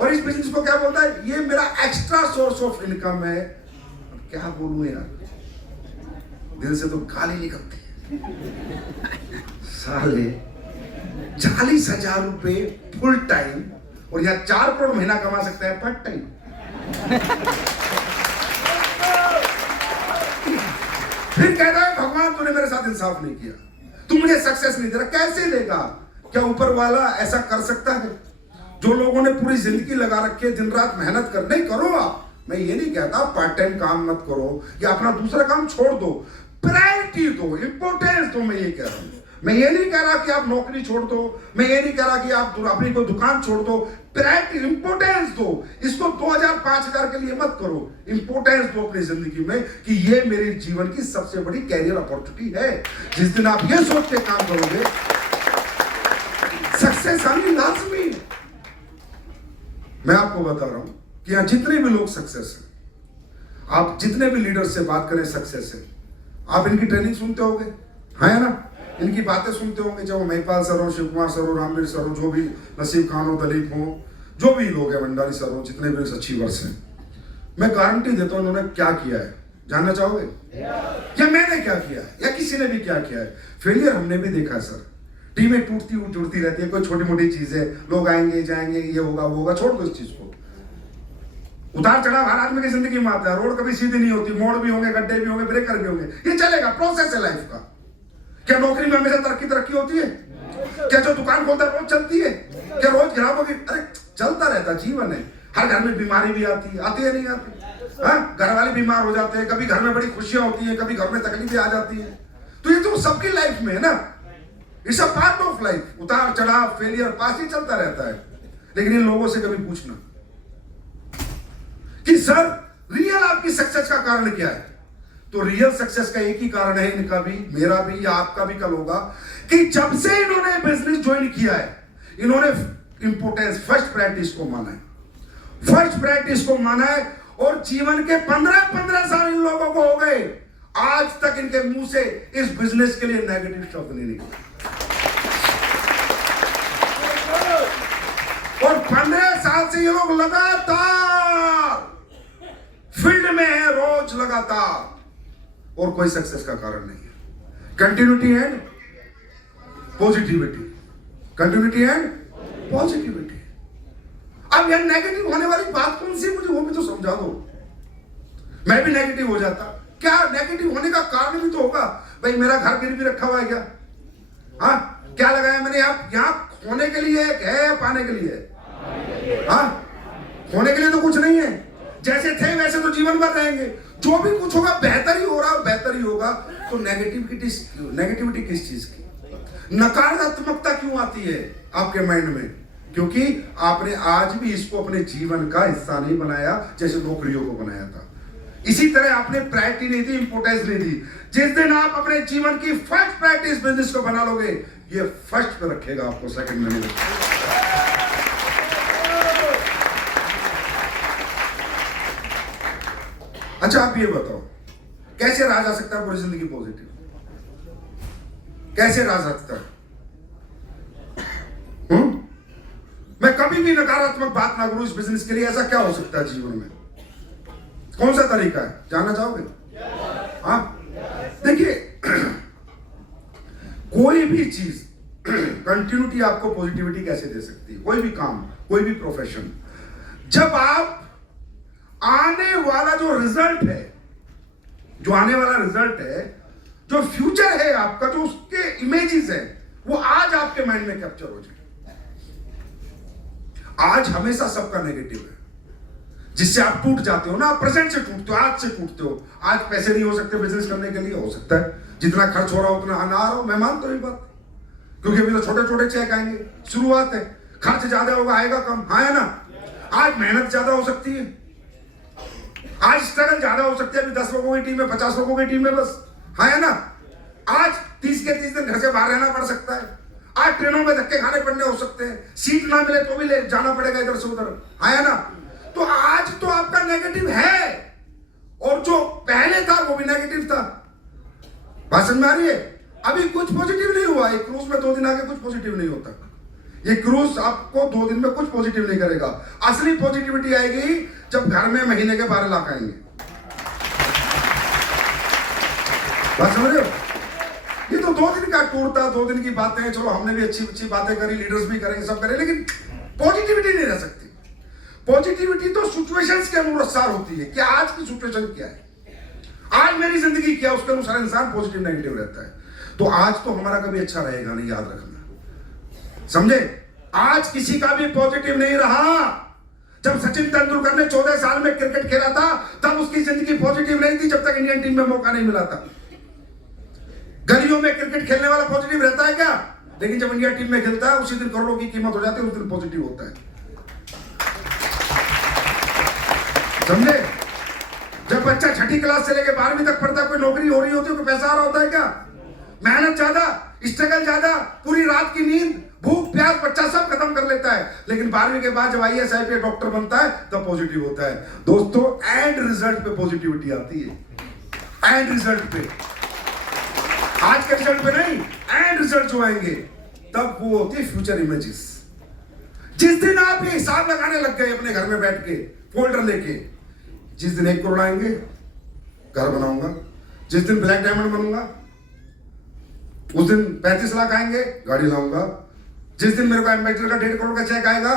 और इस बिजनेस को क्या बोलता है, ये मेरा एक्स्ट्रा सोर्स ऑफ इनकम है। क्या बोलूं यार, दिल से तो गाली निकलती है। साले 40,000 रुपए फुल टाइम और यहाँ 4 करोड़ महीना कमा सकते हैं पार्ट टाइम। फिर कहता है भगवान तूने मेरे साथ इंसाफ नहीं किया, तू मुझे सक्सेस नहीं दे रहा। कैसे देगा? क्या ऊपर वाला ऐसा कर सकता है? जो लोगों ने पूरी जिंदगी लगा रखी है, दिन रात मेहनत कर, नहीं करो आप। मैं ये नहीं कहता पार्ट टाइम काम मत करो या अपना दूसरा काम छोड़ दो, प्रायोरिटी दो, इंपोर्टेंस दो। मैं ये कह रहा हूं, मैं ये नहीं कह रहा कि आप नौकरी छोड़ दो, मैं ये नहीं कह रहा कि आप अपनी कोई दुकान छोड़ दो। प्रायोरिटी, इंपोर्टेंस दो। इसको 2,000 5,000 के लिए मत करो, इंपोर्टेंस दो अपनी जिंदगी में कि ये मेरे जीवन की सबसे बड़ी कैरियर अपॉर्चुनिटी है। जिस दिन आप ये सोच के काम करोगे, सक्सेस आनी लाजमी। मैं आपको बता रहा हूं कि यहां जितने भी लोग सक्सेस हैं, आप जितने भी लीडर से बात करें सक्सेस है, आप इनकी ट्रेनिंग सुनते होंगे, है ना? इनकी बातें सुनते होंगे, चाहे वो महिपाल सर हो, शिव कुमार सर हो, रामवीर सर हो, जो भी, नसीब खान हो, दलीप हो, जो भी लोग हैं, भंडारी सर हो, जितने भी अचीवर्स हैं, मैं गारंटी देता हूं उन्होंने क्या किया है। जानना चाहोगे? या मैंने क्या किया है, या किसी ने भी क्या किया है? फेलियर हमने भी देखा है सर। टीमें टूटती जुड़ती रहती है, कोई छोटी मोटी चीज है, लोग आएंगे जाएंगे, ये होगा वो होगा, छोड़ दो इस चीज को। उतार चढ़ाव हर आदमी की जिंदगी में आता है। रोड कभी सीधी नहीं होती, मोड़ भी होंगे, गड्ढे भी होंगे, ब्रेकर भी होंगे, ये चलेगा, प्रोसेस है लाइफ का। क्या नौकरी में हमेशा तरक्की होती है? क्या जो दुकान खोलता है रोज चलती है? क्या रोज ग्राहकों की, अरे चलता रहता, जीवन है। हर घर में बीमारी भी आती है नहीं आती? हाँ, घर वाले बीमार हो जाते हैं, कभी घर में बड़ी खुशियां होती है, कभी घर में तकलीफें आ जाती है। तो ये तो सबकी लाइफ में है ना, it's a part of life. उतार चढ़ाव, फेलियर, पास ही चलता रहता है। लेकिन इन लोगों से कभी पूछना कि सर रियल आपकी सक्सेस का कारण क्या है, तो रियल सक्सेस का एक ही कारण है, इनका भी, मेरा भी, या आपका भी कल होगा, कि जब से इन्होंने बिजनेस ज्वाइन किया है, इन्होंने इंपोर्टेंस, फर्स्ट प्रैक्टिस को माना है, फर्स्ट प्रैक्टिस को माना है। और जीवन के 15 साल इन लोगों को हो गए, आज तक इनके मुंह से इस बिजनेस के लिए नेगेटिव शब्द नहीं निकला। और 15 साल से ये लोग लगातार फील्ड में है, रोज लगातार, और कोई सक्सेस का कारण नहीं है। Continuity and positivity, continuity and positivity. अब यह नेगेटिव होने वाली बात कौन सी, मुझे वो भी तो समझा दो। मैं भी नेगेटिव हो जाता, क्या नेगेटिव होने का कारण भी तो होगा। भाई मेरा घर गिरवी रखा हुआ है क्या? हाँ, क्या लगाया मैंने? आप यहाँ खोने के लिए है या पाने के लिए? हाँ, खोने के लिए तो कुछ नहीं है। जैसे थे वैसे तो जीवन भर रहेंगे। जो भी कुछ होगा बेहतर ही हो रहा, बेहतर ही होगा। तो नेगेटिविटी किस चीज की, नकारात्मकता क्यों आती है आपके माइंड में? क्योंकि आपने आज भी इसको अपने जीवन का हिस्सा नहीं बनाया जैसे नौकरियों को बनाया था। इसी तरह आपने प्रायोरिटी नहीं दी, इंपोर्टेंस नहीं दी। जिस दिन आप अपने जीवन की फर्स्ट प्रायोरिटी इस बिजनेस को बना लोगे, ये फर्स्ट पे रखेगा, आपको सेकंड में नहीं रखेगा। अच्छा आप ये बताओ, कैसे रहा जा सकता है पूरी जिंदगी पॉजिटिव? कैसे रह सकता है? मैं कभी भी नकारात्मक बात ना करूं इस बिजनेस के लिए। ऐसा क्या हो सकता है जीवन में? कौन सा तरीका है, जानना चाहोगे? हाँ, देखिए कोई भी चीज कंटिन्यूटी आपको पॉजिटिविटी कैसे दे सकती है? कोई भी काम, कोई भी प्रोफेशन, जब आप आने वाला जो रिजल्ट है, जो आने वाला रिजल्ट है, जो फ्यूचर है आपका, जो उसके इमेजेस है, वो आज आपके माइंड में कैप्चर हो जाए। आज हमेशा सबका नेगेटिव है, जिससे आप टूट जाते हो ना। आप प्रेजेंट से टूटते हो, आज से टूटते हो। आज पैसे नहीं हो सकते बिजनेस करने के लिए, हो सकता है जितना खर्च हो रहा हो उतना आना आ रहा हो। मैं मानता हूं ये बात, क्योंकि अभी तो छोटे छोटे चेक आएंगे, शुरुआत है। खर्च ज्यादा होगा, आएगा कम, हाँ है ना। आज मेहनत ज्यादा हो सकती है, आज स्ट्रगल ज्यादा हो सकती है। अभी 10 लोगों की टीम में, 50 लोगों की टीम में बस, हाँ है ना। आज 30 के 30 दिन घर से बाहर रहना पड़ सकता है। आज ट्रेनों में धक्के खाने पड़ने हो सकते हैं, सीट ना मिले तो भी ले जाना पड़ेगा इधर से उधर, हाँ है ना। तो आज तो आपका नेगेटिव है, और जो पहले था वो भी नेगेटिव था। बात समझ में आ रही है? अभी कुछ पॉजिटिव नहीं हुआ। एक क्रूज में 2 दिन आगे कुछ पॉजिटिव नहीं होता। ये क्रूज आपको 2 दिन में कुछ पॉजिटिव नहीं करेगा। असली पॉजिटिविटी आएगी जब घर में महीने के 12 लाख आएंगे। बात समझ रहे हो? ये तो 2 दिन का टूर था, 2 दिन की बातें। चलो हमने भी अच्छी अच्छी बातें करी, लीडर्स भी करेंगे, सब करें, लेकिन पॉजिटिविटी नहीं रह सकती। पॉजिटिविटी तो सिचुएशंस के अनुसार होती है कि आज की सिचुएशन क्या है, आज मेरी जिंदगी क्या है, उसके अनुसार इंसान पॉजिटिव नेगेटिव रहता है। तो आज तो हमारा कभी अच्छा रहेगा नहीं, याद रखना, समझे। आज किसी का भी पॉजिटिव नहीं रहा। जब सचिन तेंदुलकर ने 14 साल में क्रिकेट खेला था, तब उसकी जिंदगी पॉजिटिव नहीं थी, जब तक इंडियन टीम में मौका नहीं मिला था। गलियों में क्रिकेट खेलने वाला पॉजिटिव रहता है क्या? लेकिन जब इंडिया टीम में खेलता है, उसी दिन करोड़ों की कीमत हो जाती है, उस दिन पॉजिटिव होता है, समझे। जब बच्चा 6ठी क्लास से लेकर 12वीं तक पढ़ता है, कोई नौकरी हो रही होती है, कोई पैसा आ रहा होता है क्या? मेहनत ज्यादा, स्ट्रगल ज्यादा, पूरी रात की नींद, भूख प्यास बच्चा सब खत्म कर लेता है। लेकिन 12वीं के बाद जब IAS IPS डॉक्टर बनता है, तब पॉजिटिव होता है। दोस्तों, एंड रिजल्ट पे पॉजिटिविटी आती है, एंड रिजल्ट पे, आज के रिजल्ट पे नहीं। एंड रिजल्ट जो आएंगे तब वो होती है फ्यूचर इमेजेस। जिस दिन आप ये हिसाब लगाने लग गए अपने घर में बैठ के, फोल्डर लेके, जिस दिन 1 करोड़ आएंगे घर बनाऊंगा, जिस दिन ब्लैक डायमंड बनूंगा उस दिन 35 लाख आएंगे, गाड़ी लाऊंगा, जिस दिन मेरे को एम्बेसडर का 1.5 करोड़ का चेक आएगा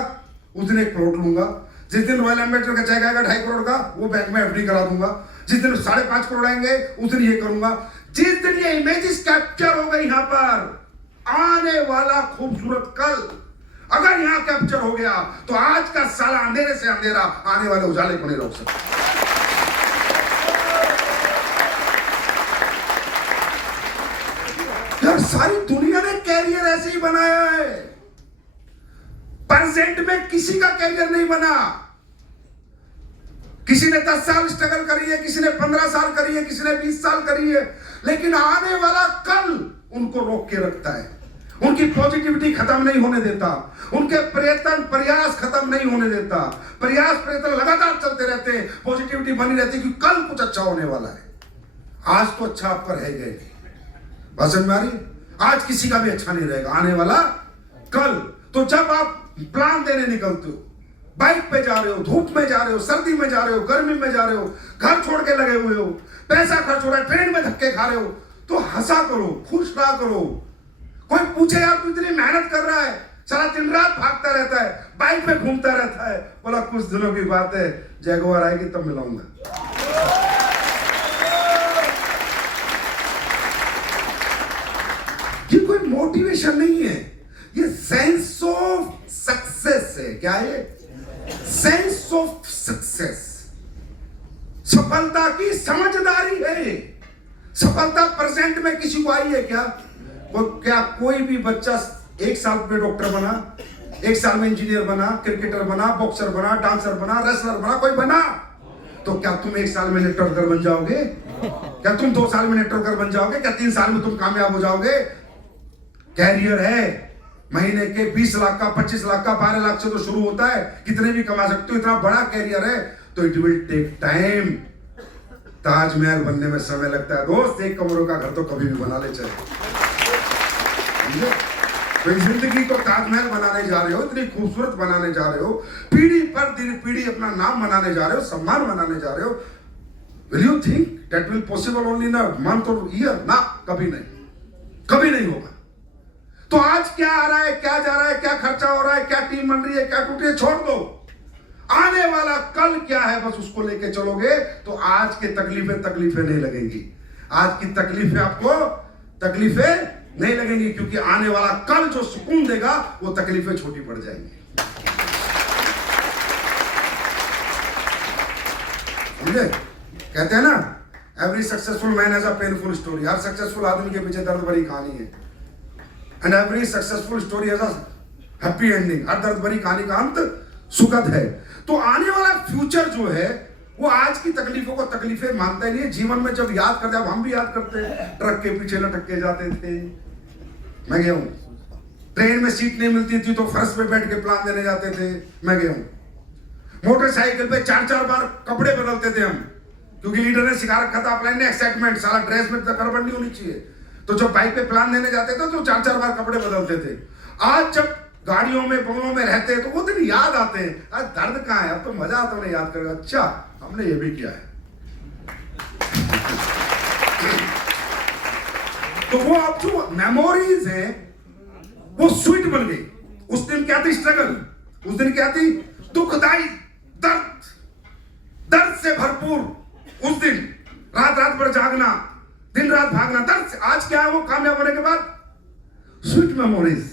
उस दिन 1 प्लॉट लूंगा, जिस दिन रॉयल एम्बेसडर का चेक आएगा 2.5 करोड़ का, वो बैंक में FD करा दूंगा, जिस दिन 5.5 करोड़ आएंगे उस दिन ये करूंगा। जिस दिन ये इमेजेस कैप्चर हो गई, यहां पर आने वाला खूबसूरत कल अगर यहां कैप्चर हो गया, तो आज का साला अंधेरे से अंधेरा आने वाले उजाले को नहीं रोक सकता। यार, सारी दुनिया ने कैरियर ऐसे ही बनाया है। प्रेजेंट में किसी का कैरियर नहीं बना। किसी ने 10 साल स्ट्रगल करी है, किसी ने 15 साल करी है, किसी ने 20 साल करी है, लेकिन आने वाला कल उनको रोक के रखता है। उनकी पॉजिटिविटी खत्म नहीं होने देता, उनके प्रयत्न प्रयास खत्म नहीं होने देता। प्रयास प्रयत्न लगातार चलते रहते हैं, पॉजिटिविटी बनी रहती है कि कल कुछ अच्छा होने वाला है। आज तो अच्छा आपका रहेगा ही, समझ में आ रही? आज किसी का भी अच्छा नहीं रहेगा, आने वाला कल। तो जब आप प्लान देने निकलते हो, बाइक पे जा रहे हो, धूप में जा रहे हो, सर्दी में जा रहे हो, गर्मी में जा रहे हो, घर छोड़ के लगे हुए हो, पैसा खर्च हो रहा है, ट्रेन में धक्के खा रहे हो, तो हंसा करो, खुश ना करो। कोई पूछे यार तू इतनी मेहनत कर रहा है, सारा दिन रात भागता रहता है, बाइक पे घूमता रहता है, बोला कुछ दिनों की बात है, जैगुआर आएगी तब मिलाऊंगा। ये कोई मोटिवेशन नहीं है, ये सेंस ऑफ सक्सेस है। क्या है? सेंस ऑफ सक्सेस, सफलता की समझदारी है। सफलता प्रेजेंट में किसी को आई है क्या? क्या कोई भी बच्चा 1 साल में डॉक्टर बना, 1 साल में इंजीनियर बना, क्रिकेटर बना, बॉक्सर बना, डांसर बना, रेसलर बना, कोई बना, तो क्या तुम 1 साल में नेटवर्कर बन जाओगे? क्या तुम 2 साल में नेटवर्कर बन जाओगे? क्या 3 साल में तुम कामयाब हो जाओगे? कैरियर है महीने के 20 लाख का, 25 लाख का, 12 लाख से तो शुरू होता है, कितने भी कमा सकते हो, इतना बड़ा कैरियर है, तो it will take time. Taj Mahal बनने में समय लगता है दोस्त, 1 कमरों का घर तो कभी भी बना ले चाहे। तो जिंदगी को ताजमहल बनाने जा रहे हो, इतनी खूबसूरत बनाने जा रहे हो, पीढ़ी पर पीढ़ी अपना नाम बनाने जा रहे हो, सम्मान बनाने जा रहे हो। Will you think that will possible only in a month और ईयर? ना, कभी नहीं, कभी नहीं होगा। तो आज क्या आ रहा है, क्या जा रहा है, क्या खर्चा हो रहा है, क्या टीम बन रही है, क्या टूटी है, छोड़ दो। आने वाला कल क्या है, बस उसको लेके चलोगे तो आज के तकलीफें नहीं लगेंगी। आज की तकलीफें आपको तकलीफें नहीं लगेंगी, क्योंकि आने वाला कल जो सुकून देगा वो तकलीफें छोटी पड़ जाएंगी। समझे? कहते हैं ना, every successful man has a painful story. हर सक्सेसफुल आदमी के पीछे दर्द भरी कहानी है। And every successful story has a happy ending. हर दर्द भरी कहानी का अंत सुखद है। तो आने वाला फ्यूचर जो है वो आज की तकलीफों को तकलीफें मानता ही नहीं है। जीवन में जब याद करते, अब हम भी याद करते हैं, ट्रक के पीछे लटक के जाते थे, मैं गया हूं। ट्रेन में सीट नहीं मिलती थी तो फर्श पे बैठ के प्लान देने जाते थे, मैं गया हूं। मोटरसाइकिल पे 4-4 बार कपड़े बदलते थे हम, क्योंकि लीडर ने सिखा रखा था अपलाइन ने एक्साइटमेंट, साला ड्रेस में गड़बड़ नहीं होनी चाहिए। तो जब बाइक पे प्लान देने जाते थे तो 4-4 बार कपड़े बदलते थे। आज जब गाड़ियों में बंगलों में रहते हैं तो वो दिन याद आते हैं। आज दर्द कहाँ है, अब तो मजा आता है याद करेगा, अच्छा हमने ये भी किया है। तो वो अब जो मेमोरीज है वो स्वीट बन गई। उस दिन क्या थी स्ट्रगल, उस दिन क्या थी दुखदाई, दर्द से भरपूर। उस दिन रात रात भर जागना, दिन रात भागना, दर्द से। आज क्या है वो कामयाब होने के बाद स्वीट मेमोरीज।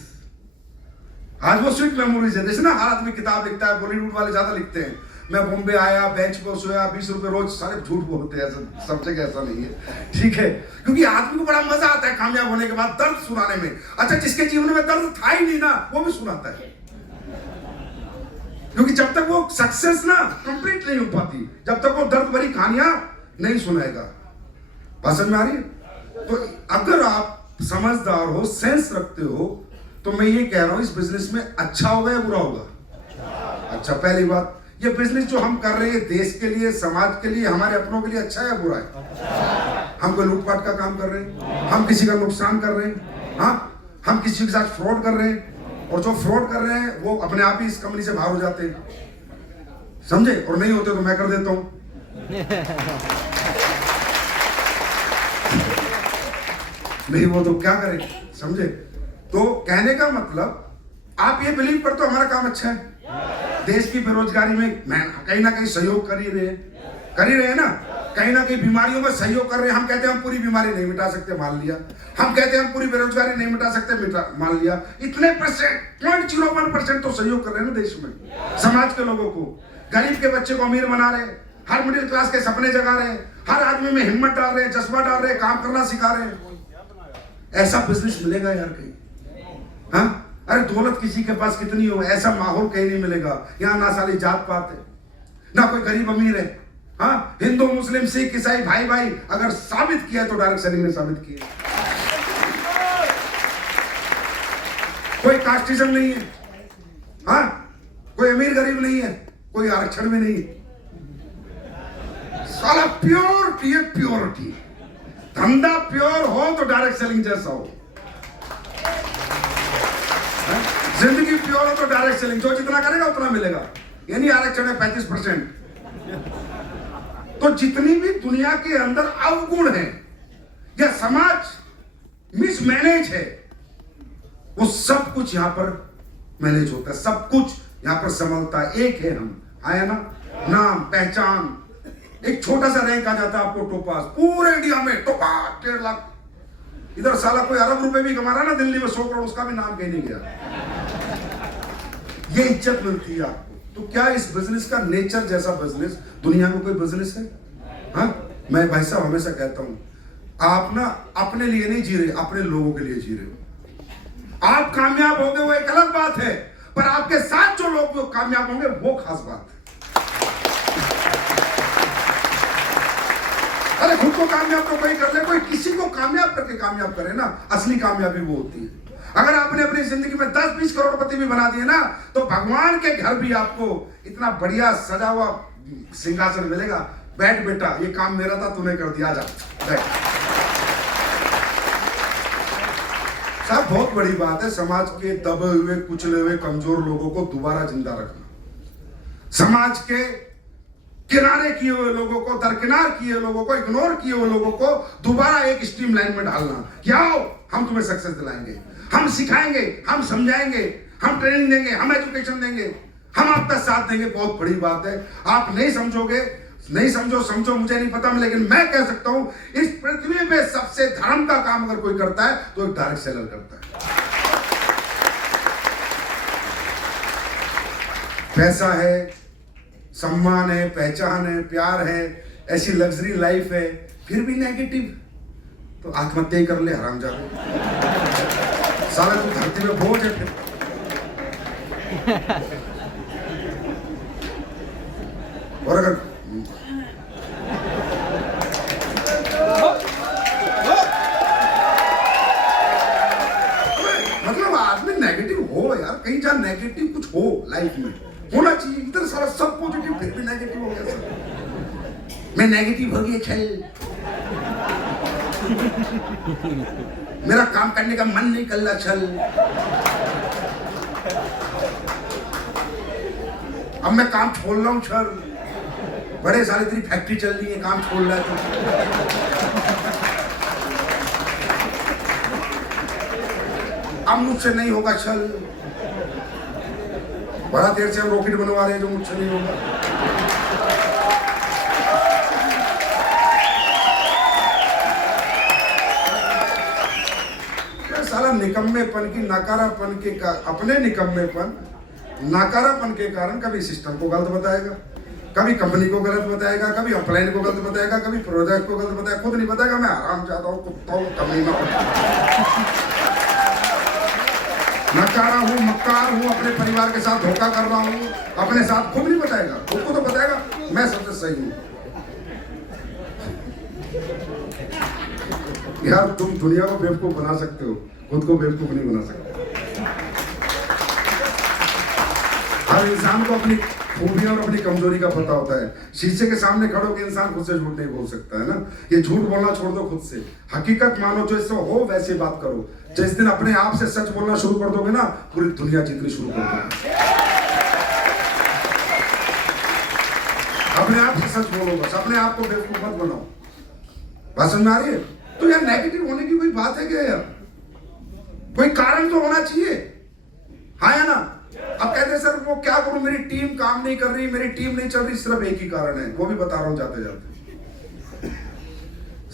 आज वो स्वीट मेमोरीज है। जैसे ना हर आदमी किताब लिखता है, बॉलीवुड वाले ज्यादा लिखते हैं, मैं बॉम्बे आया, बेंच पर सोया, 20 रुपए रोज, सारे झूठ बोलते हैं, ऐसा सब जगह ऐसा नहीं है, ठीक है। क्योंकि आदमी को बड़ा मजा आता है कामयाब होने के बाद दर्द सुनाने में। अच्छा, जिसके जीवन में दर्द था ही नहीं ना, वो भी सुनाता है, क्योंकि जब तक वो सक्सेस ना कंप्लीट नहीं हो पाती, जब तक वो दर्द भरी कहानियां नहीं सुनाएगा। बात समझ में आ रही है? तो अगर आप समझदार हो, सेंस रखते हो, तो मैं ये कह रहा हूं इस बिजनेस में अच्छा होगा या बुरा होगा? अच्छा। पहली बात, ये बिजनेस जो हम कर रहे हैं देश के लिए, समाज के लिए, हमारे अपनों के लिए अच्छा है या बुरा है? हम कोई लूटपाट का काम कर रहे हैं, हम किसी का नुकसान कर रहे हैं, हाँ, हम किसी के साथ फ्रॉड कर रहे हैं, और जो फ्रॉड कर रहे हैं वो अपने आप ही इस कंपनी से बाहर हो जाते हैं, समझे? और नहीं होते तो मैं कर देता हूं। नहीं वो तो क्या करें, समझे? तो कहने का मतलब आप ये बिलीव करते हो हमारा काम अच्छा है, देश की बेरोजगारी में कहीं ना कहीं सहयोग कर ही रहे ना, कहीं ना कहीं बीमारियों में सहयोग कर रहे हैं। हम कहते हैं हम पूरी बीमारी नहीं मिटा सकते, मान लिया। हम कहते हैं हम पूरी बेरोजगारी नहीं मिटा सकते, मान लिया। इतने परसेंट, 0.01% तो सहयोग कर रहे हैं ना देश में, समाज के लोगों को। गरीब के बच्चे को अमीर बना रहे, हर मिडिल क्लास के सपने जगा रहे, हर आदमी में हिम्मत डाल रहे, जज्बा डाल रहे, काम करना सिखा रहे। ऐसा बिजनेस मिलेगा यार कहीं? हाँ, अरे दौलत किसी के पास कितनी हो, ऐसा माहौल कहीं नहीं मिलेगा। यहाँ ना साली जात पात है, ना कोई गरीब अमीर है, हाँ, हिंदू मुस्लिम सिख ईसाई भाई भाई। अगर साबित किया तो डायरेक्ट सेलिंग ने साबित किया। कोई कास्टिज्म नहीं है, हाँ, कोई अमीर गरीब नहीं है, कोई आरक्षण में नहीं है। साला प्योरिटी है, प्योरिटी। धंधा प्योर हो तो डायरेक्ट सेलिंग जैसा हो, जिंदगी प्योर हो तो डायरेक्ट सेलिंग, जो जितना करेगा उतना मिलेगा। यानी आरक्षण है 35%। तो जितनी भी दुनिया के अंदर अवगुण है या समाज मिसमैनेज है, वो सब कुछ यहां पर मैनेज होता है, सब कुछ यहां पर संभलता है। एक है हम, आया ना, नाम पहचान। एक छोटा सा रैंक आ जाता है आपको, टोपास, पूरे इंडिया में टोपास 1.5 लाख। इधर साला कोई अरब रुपए भी कमा रहा ना दिल्ली में 100 करोड़, उसका भी नाम कहीं नहीं गया। ये इज्जत मिलती है आपको। तो क्या इस बिजनेस का नेचर जैसा बिजनेस दुनिया में कोई बिजनेस है? हाँ, मैं भाई साहब हमेशा कहता हूं, आप ना अपने लिए नहीं जी रहे, अपने लोगों के लिए जी रहे हो। आप कामयाब हो गए वो एक अलग बात है, पर आपके साथ जो लोग कामयाब होंगे वो खास बात है। अरे खुद को कामयाब तो कोई कर ले, कोई किसी को कामयाब करके कामयाब करे ना, असली कामयाबी वो होती है। अगर आपने अपनी जिंदगी में 10-20 करोड़पति भी बना दिए ना, तो भगवान के घर भी आपको इतना बढ़िया सजा हुआ सिंहासन मिलेगा। बैठ बेटा, ये काम मेरा था, तूने कर दिया, जा बैठ। साहब बहुत बड़ी बात है समाज के दबे हुए, कुचले हुए, कमजोर लोगों को दोबारा जिंदा रखना, समाज के किनारे किए हुए लोगों को, दरकिनार किए हुए लोगों को, इग्नोर किए हुए लोगों को दोबारा एक स्ट्रीम लाइन में डालना। क्या हो, हम तुम्हें सक्सेस दिलाएंगे, हम सिखाएंगे, हम समझाएंगे, हम ट्रेनिंग देंगे, हम एजुकेशन देंगे, हम आपका साथ देंगे। बहुत बड़ी बात है। आप नहीं समझोगे, नहीं समझो, समझो मुझे नहीं पता, लेकिन मैं कह सकता हूं इस पृथ्वी पे सबसे धर्म का काम अगर कोई करता है तो एक डायरेक्ट सेलर करता है। पैसा है, सम्मान है, पहचान है, प्यार है, ऐसी लग्जरी लाइफ है, फिर भी नेगेटिव, तो आत्महत्या कर ले हरामजादे। साला तू धरती में बोझ है। फिर और अगर मतलब आदमी नेगेटिव हो यार, कहीं जहां नेगेटिव कुछ हो लाइफ में होना चाहिए। इधर सारा सब पॉजिटिव, फिर भी नेगेटिव हो गया सर। मैं नेगेटिव हो गया, चल मेरा काम करने का मन नहीं कर रहा, चल अब मैं काम छोड़ रहा हूं, चल बड़े सारे तेरी फैक्ट्री चल रही है, काम छोड़ रहा है तो अब मुझसे नहीं होगा, चल बड़ा देर से हम रॉकेट बनवा रहे हैं जो मुझसे नहीं होगा। साला निकम्मेपन की नकारापन के अपने निकम्मेपन नकारापन के कारण कभी सिस्टम को गलत बताएगा, कभी कंपनी को गलत बताएगा, कभी अपलाइन को गलत बताएगा, कभी प्रोजेक्ट को गलत बताएगा, खुद नहीं बताएगा मैं आराम चाहता हूँ, कुत्ता हूँ, कमीना हूँ, नकारा हूँ, मक्कार हूँ, अपने परिवार के साथ धोखा कर रहा हूँ, अपने साथ खुद नहीं बताएगा, खुद को तो बताएगा मैं सबसे सही हूँ। यार तुम दुनिया को बेवकूफ बना सकते हो, खुद को बेवकूफ नहीं बना सकते। हर इंसान को अपनी खूबियां और अपनी कमजोरी का पता होता है। शीशे के सामने खड़े होकर इंसान खुद से झूठ नहीं बोल सकता है ना। ये झूठ बोलना छोड़ दो, खुद से हकीकत मानो, जो इससे हो वैसे बात करो। जिस दिन अपने आप से सच बोलना शुरू कर दोगे ना, पूरी दुनिया जीतनी शुरू कर दोगे। अपने आप से सच बोलो, बस अपने आप को बेवकूफ मत बनाओ। बात समझ में आ रही है? तो यार नेगेटिव होने की कोई बात है क्या यार? कोई कारण तो होना चाहिए, हाँ या ना? अब कहते हैं सर वो क्या करूं, मेरी टीम काम नहीं कर रही, मेरी टीम नहीं चल रही। सिर्फ एक ही कारण है, वो भी बता रहा हूं जाते जाते।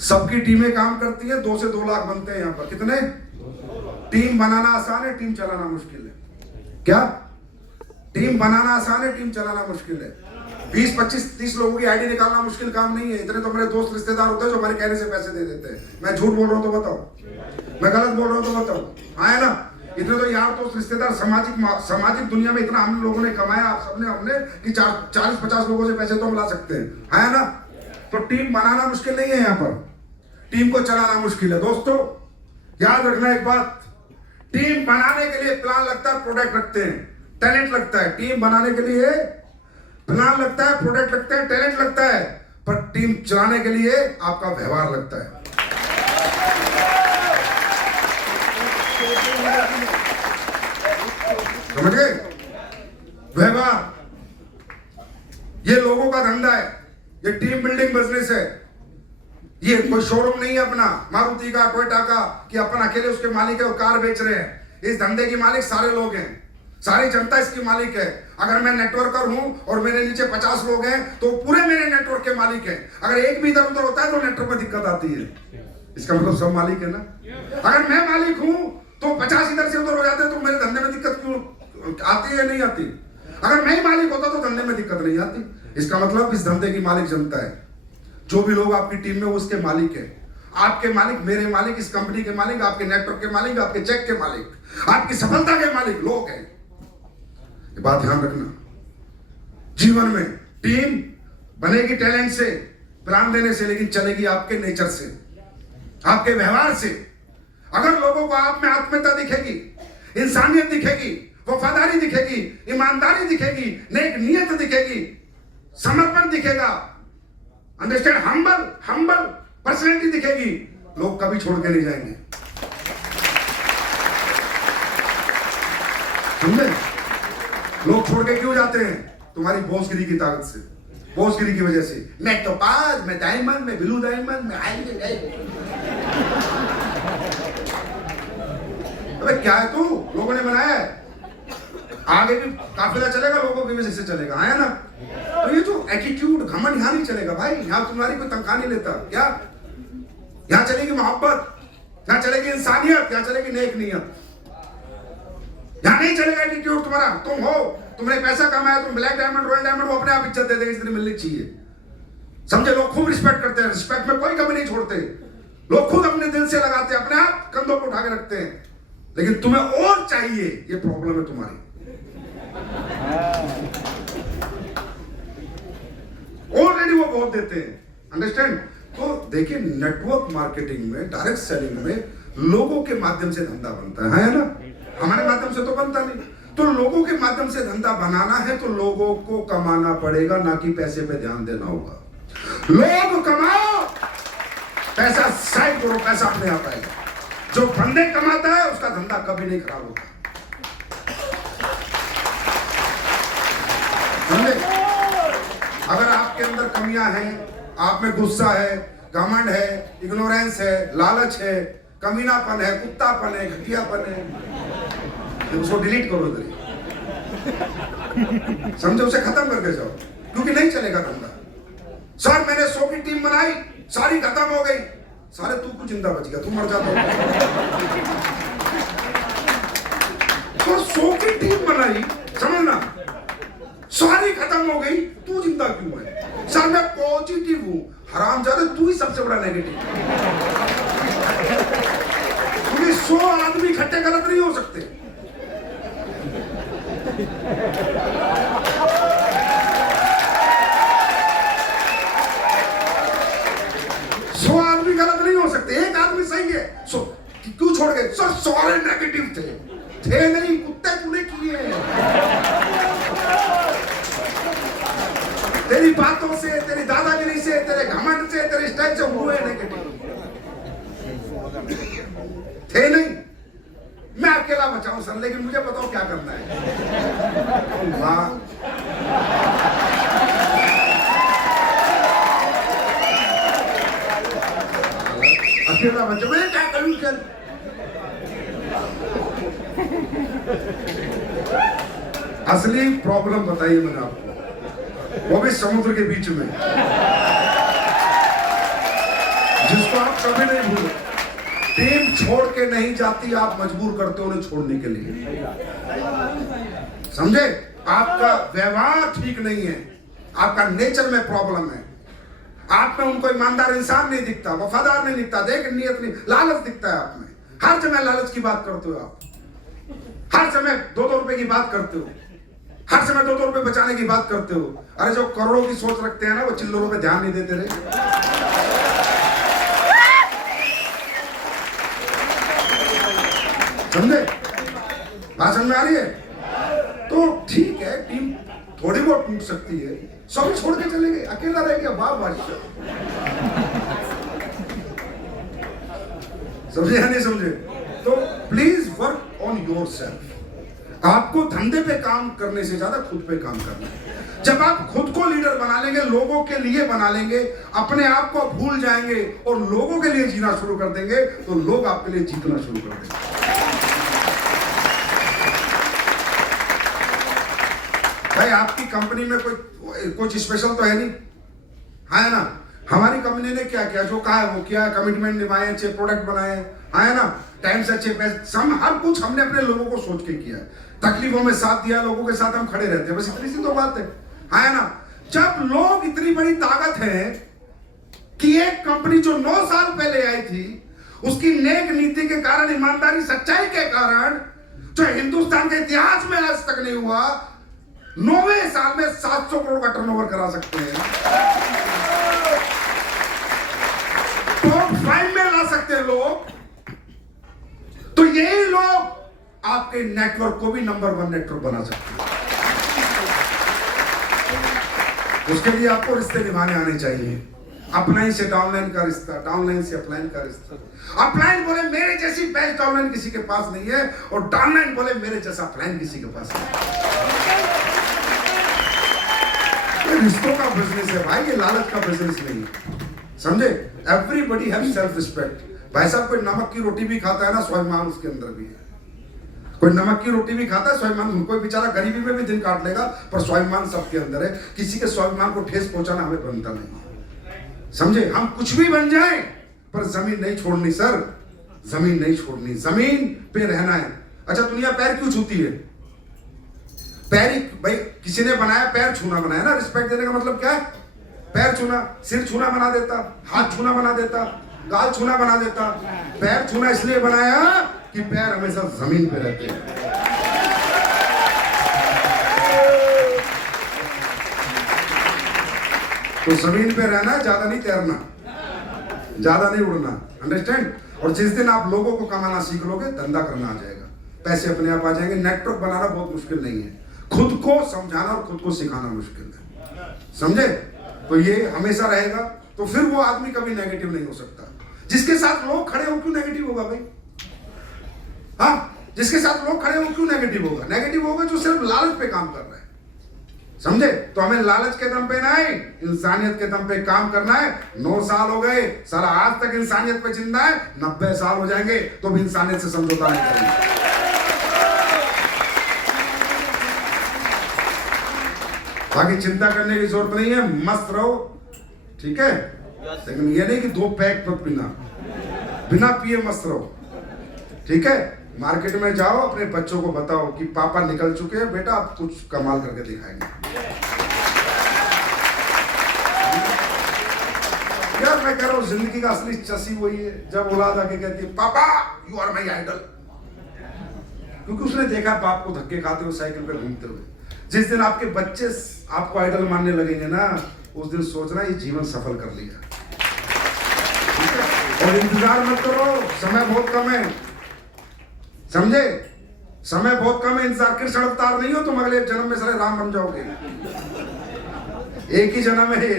सबकी टीमें काम करती है, 2 से 2 लाख बनते हैं यहाँ पर। कितने? टीम बनाना आसान है, टीम चलाना मुश्किल है। क्या? टीम बनाना आसान है, टीम चलाना मुश्किल है। 20, 25, 30 लोगों की आईडी निकालना मुश्किल काम नहीं है। इतने तो मेरे दोस्त रिश्तेदार होते हैं जो हमारे कहने से पैसे दे देते हैं। मैं झूठ बोल रहा हूं तो बताओ, मैं गलत बोल रहा हूं तो बताओ, हाँ है ना? इतने तो यार दोस्त रिश्तेदार सामाजिक दुनिया में इतना हम लोगों ने कमाया, आप सबने हमने कि 40-50 लोगों से पैसे तो मिला सकते हैं, है ना? तो टीम बनाना मुश्किल नहीं है, यहाँ पर टीम को चलाना मुश्किल है। दोस्तों याद रखना एक बात, टीम बनाने के लिए प्लान लगता है, प्रोडक्ट लगते हैं, टैलेंट लगता है। टीम बनाने के लिए प्लान लगता है, प्रोडक्ट लगता है, टैलेंट लगता है, पर टीम चलाने के लिए आपका व्यवहार लगता है। समझ गए? व्यवहार, ये लोगों का धंधा है, ये टीम बिल्डिंग बिजनेस है। ये कोई शोरूम नहीं है अपना मारुति का, टोयोटा का, कि अपन अकेले उसके मालिक है और कार बेच रहे हैं। इस धंधे के मालिक सारे लोग हैं, सारी जनता इसकी मालिक है। अगर मैं नेटवर्कर हूं और मेरे नीचे 50 लोग हैं तो पूरे मेरे नेटवर्क के मालिक हैं। अगर एक भी इधर उधर होता है तो नेटवर्क में दिक्कत आती है। इसका मतलब सब मालिक है ना। अगर मैं मालिक हूं तो 50 इधर से उधर हो जाते हैं तो मेरे धंधे में दिक्कत क्यों आती है? नहीं आती। अगर मैं ही मालिक होता तो धंधे में दिक्कत नहीं आती। इसका मतलब इस धंधे की मालिक जनता है। जो भी लोग आपकी टीम में उसके मालिक है। आपके मालिक, मेरे मालिक, इस कंपनी के मालिक, आपके नेटवर्क के मालिक, आपके चेक के मालिक, आपकी सफलता के मालिक लोग हैं। ये बात ध्यान रखना। जीवन में टीम बनेगी टैलेंट से, प्लान देने से, लेकिन चलेगी आपके नेचर से, आपके व्यवहार से। अगर लोगों को आप में आत्मीयता दिखेगी, इंसानियत दिखेगी, वफादारी दिखेगी, ईमानदारी दिखेगी, नेक नियत दिखेगी, समर्पण दिखेगा, अंडरस्टैंड, हम्बल पर्सनैलिटी दिखेगी, लोग कभी छोड़ के नहीं जाएंगे। समझे? लोग छोड़ के क्यों जाते हैं? तुम्हारी बॉसगिरी की ताकत से, बॉसगिरी की वजह से। मैं टोपाज, मैं डायमंड, मैं ब्लू डायमंड, मैं अबे क्या है तू? लोगों ने बनाया है, आगे भी काफिला चलेगा, लोगों की वजह से चलेगा, है ना? तो ये जो एटीट्यूड, घमंड यहाँ नहीं चलेगा भाई। यहाँ तुम्हारी कोई तनख्वाह नहीं लेता क्या? यहाँ चलेगी मोहब्बत, यहाँ चलेगी इंसानियत, यहाँ चलेगी नेक नियत। यहाँ नहीं चलेगा एटीट्यूड तुम्हारा। तुम हो, तुमने पैसा कमाया, तुम ब्लैक डायमंड, रॉयल डायमंड, वो अपने आप इज्जत दे देगा, इसलिए मिलनी चाहिए। समझे? लोग खूब रिस्पेक्ट करते हैं, रिस्पेक्ट में कोई कमी नहीं छोड़ते। लोग खुद अपने दिल से लगाते हैं, अपने आप कंधों पर उठा के रखते हैं। लेकिन तुम्हें और चाहिए, ये प्रॉब्लम है तुम्हारी। ऑलरेडी वो बहुत देते हैं, अंडरस्टैंड? तो देखिए, नेटवर्क मार्केटिंग में, डायरेक्ट सेलिंग में लोगों के माध्यम से धंधा बनता है ना? हमारे माध्यम से तो बनता नहीं। तो लोगों के माध्यम से धंधा बनाना है तो लोगों को कमाना पड़ेगा, ना कि पैसे पे ध्यान देना होगा। लोग कमाओ, पैसा साइड करो, पैसा अपने आप आएगा। जो बंदे कमाता है उसका धंधा कभी नहीं खराब होता। अगर आपके अंदर कमियां हैं, आप में गुस्सा है, घमंड है, इग्नोरेंस है, लालच है, कमीनापन है, कुत्तापन है, घटियापन है, तो उसको डिलीट करो इधर। समझो? उसे खत्म करके जाओ, क्योंकि नहीं चलेगा धंधा। सर मैंने 100 की टीम बनाई, सारी खत्म हो गई, सारे तू कुछ जिंदा बच गया, तू मर जाता। तो 100 की टीम बनाई, समझना, सारी खत्म हो गई, तू जिंदा क्यों है? सर मैं पॉजिटिव हूं। हरामजादे, तू ही सबसे बड़ा नेगेटिव। क्योंकि 100 आदमी इकट्ठे गलत नहीं हो सकते। सौ आदमी गलत नहीं हो सकते, एक आदमी सही है। क्यों छोड़ गए? सर सारे नेगेटिव थे नहीं, कुत्ते तूने किए हैं। तेरी बातों से, तेरी दादागिरी से, तेरे घमंड से, तेरे स्टाइल से हुए नेगेटिव। थे नहीं। मैं अकेला बचाऊं सर, लेकिन मुझे बताओ क्या करना है। अकेला बचाओ, मैं क्या करूं? चल असली प्रॉब्लम बताइए मैंने आपको, वो भी समुद्र के बीच में, जिसको आप कभी नहीं भूलो। टीम छोड़ के नहीं जाती, आप मजबूर करते हो उन्हें छोड़ने के लिए। समझे? आपका व्यवहार ठीक नहीं है, आपका नेचर में प्रॉब्लम है, आप में उनको ईमानदार इंसान नहीं दिखता, वफादार नहीं दिखता, देख नियत नहीं, लालच दिखता है आप में। हर समय लालच की बात करते हो आप, हर समय 2-2 रुपए की बात करते हो, हर समय 2-2 रुपए बचाने की बात करते हो। अरे जो करोड़ों की सोच रखते हैं ना, वो चिल्लरों पे ध्यान नहीं देते रहे। समझे? बात समझ में आ रही है? तो ठीक है, टीम थोड़ी बहुत टूट सकती है, सब छोड़ के चले गए, अकेला रह गया, वाह बादशाह। समझे या नहीं समझे? तो प्लीज वर्क ऑन योरसेल्फ। आपको धंधे पे काम करने से ज्यादा खुद पे काम करना है। जब आप खुद को लीडर बना लेंगे, लोगों के लिए बना लेंगे, अपने आप को भूल जाएंगे और लोगों के लिए जीना शुरू कर देंगे, तो लोग आपके लिए जीतना शुरू कर देंगे। भाई आपकी कंपनी में कोई कुछ स्पेशल तो है नहीं, है ना? हमारी कंपनी ने क्या किया, जो कहा है वो किया, कमिटमेंट निभाए, अच्छे प्रोडक्ट बनाए, है ना? टाइम से अच्छे पैसे, हर कुछ हमने अपने लोगों को सोच के किया। तकलीफों में साथ दिया, लोगों के साथ हम खड़े रहते हैं, बस इतनी सी तो बात है ना? जब लोग इतनी बड़ी ताकत है कि एक कंपनी जो 9 साल पहले आई थी, उसकी नेक नीति के कारण, ईमानदारी, सच्चाई के कारण, जो हिंदुस्तान के इतिहास में आज तक नहीं हुआ, 9वें साल में 700 करोड़ का टर्नओवर करा सकते हैं, टॉप 5 में ला सकते हैं लोग। तो यही लोग आपके नेटवर्क को भी नंबर 1 नेटवर्क बना सकते हैं। उसके लिए आपको रिश्ते निभाने आने चाहिए। अपलाइन से डाउनलाइन का रिश्ता, डाउनलाइन से अपलाइन का रिश्ता। अपलाइन बोले मेरे जैसी बेस्ट डाउनलाइन किसी के पास नहीं है, और डाउनलाइन बोले मेरे जैसा अपलाइन किसी के पास नहीं है। रिश्तों का बिजनेस है भाई, ये लालच का बिजनेस नहीं है, समझे? Everybody have self respect. भाई साहब, कोई नमक की रोटी भी खाता है ना, स्वाभिमान उसके अंदर भी है। कोई नमक की रोटी भी खाता है, स्वाभिमान। कोई बेचारा गरीबी में भी दिन काट लेगा, पर स्वाभिमान सबके अंदर है। किसी के स्वाभिमान को ठेस पहुंचाना हमें बनता नहीं, समझे? हम कुछ भी बन जाएं, पर जमीन नहीं छोड़नी सर, जमीन नहीं छोड़नी, जमीन पे रहना है। अच्छा, दुनिया पैर क्यों छूती है? पैर ही भाई किसी ने बनाया, पैर छूना बनाया ना। रिस्पेक्ट देने का मतलब क्या है? पैर छूना, सिर छूना बना देता, हाथ छूना बना देता, गाल छूना बना देता। पैर छूना इसलिए बनाया कि पैर हमेशा जमीन पे रहते हैं। तो जमीन पे रहना, ज्यादा नहीं तैरना, ज्यादा नहीं उड़ना, अंडरस्टैंड? और जिस दिन आप लोगों को कमाना सीख लोगे, धंधा करना आ जाएगा, पैसे अपने आप आ जाएंगे। नेटवर्क बनाना बहुत मुश्किल नहीं है, खुद को समझाना और खुद को सिखाना मुश्किल है, समझे? तो ये हमेशा रहेगा, तो फिर वो आदमी कभी नेगेटिव नहीं हो सकता। जिसके साथ लोग खड़े हो क्यों नेगेटिव होगा भाई? हाँ, जिसके साथ लोग खड़े हो क्यों नेगेटिव होगा? नेगेटिव होगा जो सिर्फ लालच पे काम कर रहा है, समझे? तो हमें लालच के दम पे नहीं, इंसानियत के दम पे काम करना है। 9 साल हो गए, साला आज तक इंसानियत पे जिंदा है, 90 साल हो जाएंगे तो भी इंसानियत से समझौता नहीं करेंगे। बाकी चिंता करने की जरूरत नहीं है, मस्त रहो, ठीक है? लेकिन ये नहीं कि 2 पैक मत पीना, बिना पिए मस्त रहो, ठीक है? मार्केट में जाओ, अपने बच्चों को बताओ कि पापा निकल चुके हैं, बेटा आप कुछ कमाल करके दिखाएंगे। यार मैं कह रहा हूँ, जिंदगी का असली चसी वही है जब औलाद आके कहती है पापा यू आर माई आइडल, क्योंकि उसने देखा बाप को धक्के खाते हुए, साइकिल पे घूमते हुए। जिस दिन आपके बच्चे आपको आइडल मानने लगेंगे ना, उस दिन सोचना ये जीवन सफल कर लिया, ठीक है? और इंतजार मत करो, समय बहुत कम है, समझे? समय बहुत कम है, इंतजार। कृष्ण अवतार नहीं हो तुम, अगले जन्म में सारे राम बन जाओगे। एक ही जन्म है ये,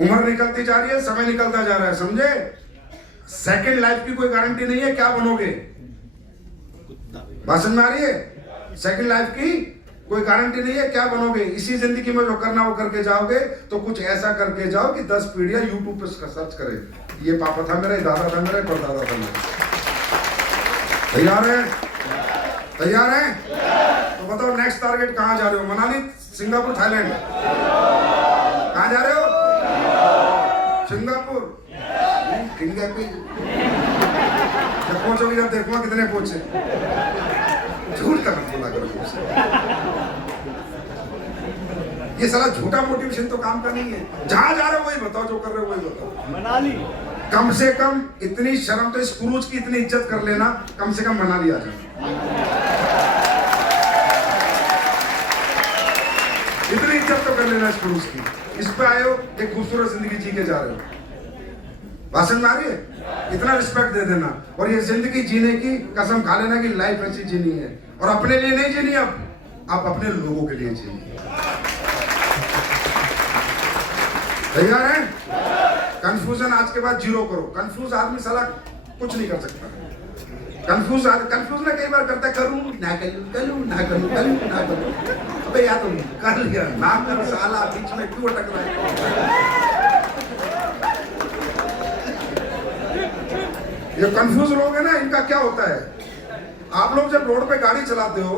उम्र निकलती जा रही है, समय निकलता जा रहा है, समझे? सेकंड लाइफ की कोई गारंटी नहीं है क्या बनोगे, बात समझ में आ रही है? सेकंड लाइफ की कोई गारंटी नहीं है क्या बनोगे। इसी जिंदगी में जो करना वो करके जाओगे, तो कुछ ऐसा करके जाओ कि 10 पीढ़ियां यूट्यूब पे सर्च करें, ये पापा था मेरा, दादा था मेरा, परदादा था मेरा। तैयार है? तैयार है? तो बताओ नेक्स्ट टारगेट कहां जा रहे हो? Manali, Singapore, Thailand? कहां जा रहे हो? सिंगापुर। जब पहुंचोगे, जब देखूंगा कितने पहुंचे। झूठ का मत बोला करो मुझसे, ये सारा झूठा मोटिवेशन तो काम का नहीं है। जहां जा रहे हो वही बताओ, जो कर रहे हो वही बताओ। मनाली, कम से कम इतनी शर्म तो इस पुरुष की इतनी इज्जत कर लेना, कम से कम मनाली आ जाना, इतनी इज्जत तो कर लेना इस पुरुष की। इस पे आए हो, एक खूबसूरत जिंदगी जी के जा रहे हो, भाषण में आ रही है, इतना रिस्पेक्ट दे देना। और ये जिंदगी जीने की कसम खा लेना कि लाइफ ऐसी जीनी है, और अपने लिए नहीं जीनी, अब आप अपने लोगों के लिए जीनी। तैयार है? कंफ्यूजन आज के बाद 0 करो। कंफ्यूज आदमी साला कुछ नहीं कर सकता। कंफ्यूज ना कई बार करता, करूं ना करूं, करूं ना करूं, करूं ना करूं। अबे यार तुम कर लिया ना, कर साला, बीच में क्यों अटक रहा है? ये कंफ्यूज लोग है ना, इनका क्या होता है? आप लोग जब रोड पे गाड़ी चलाते हो,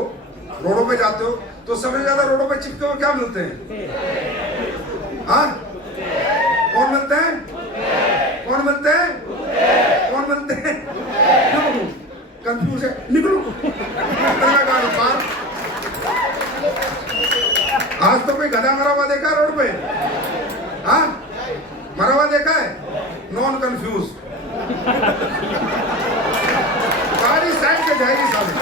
रोडों पे जाते हो, तो सबसे ज्यादा रोडों पे चिपके हुए क्या मिलते हैं? हाँ, कौन मिलते हैं? कौन मिलते हैं? कौन मिलते हैं? कंफ्यूज है, निकलो गाड़ी पार। आज तो कोई गधा मरा हुआ देखा रोड पे? हाँ, मरा हुआ देखा है? Non confuse. गाड़ी साइड पे जाएगी सामने।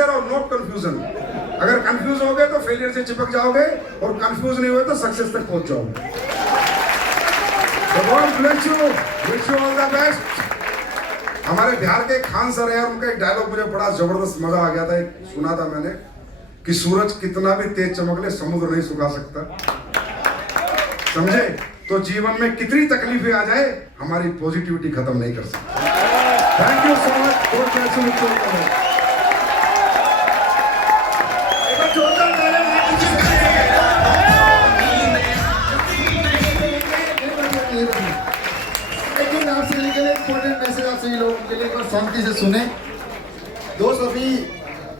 दे रहा हूं, नोट कंफ्यूजन। अगर कंफ्यूज हो गए तो फेलियर से चिपक जाओगे, और कंफ्यूज नहीं हुए तो सक्सेस तक पहुंच जाओगे। God bless you, wish you all the best. हमारे बिहार के खान सर है, उनका एक डायलॉग मुझे बड़ा जबरदस्त मजा आ गया था, एक सुना था मैंने कि सूरज कितना भी तेज चमक ले समुद्र नहीं सुखा सकता। समझे? तो जीवन में कितनी तकलीफें आ जाए, हमारी पॉजिटिविटी खत्म नहीं कर सकती। Thank you so much. God bless you. लेकिन आपसे के लिए इम्पोर्टेंट मैसेज आप सभी लोगों के लिए एक बार शांति से सुने। दोस्त, अभी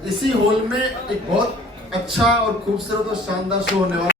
इसी हॉल में एक बहुत अच्छा और खूबसूरत और शानदार शो होने वाला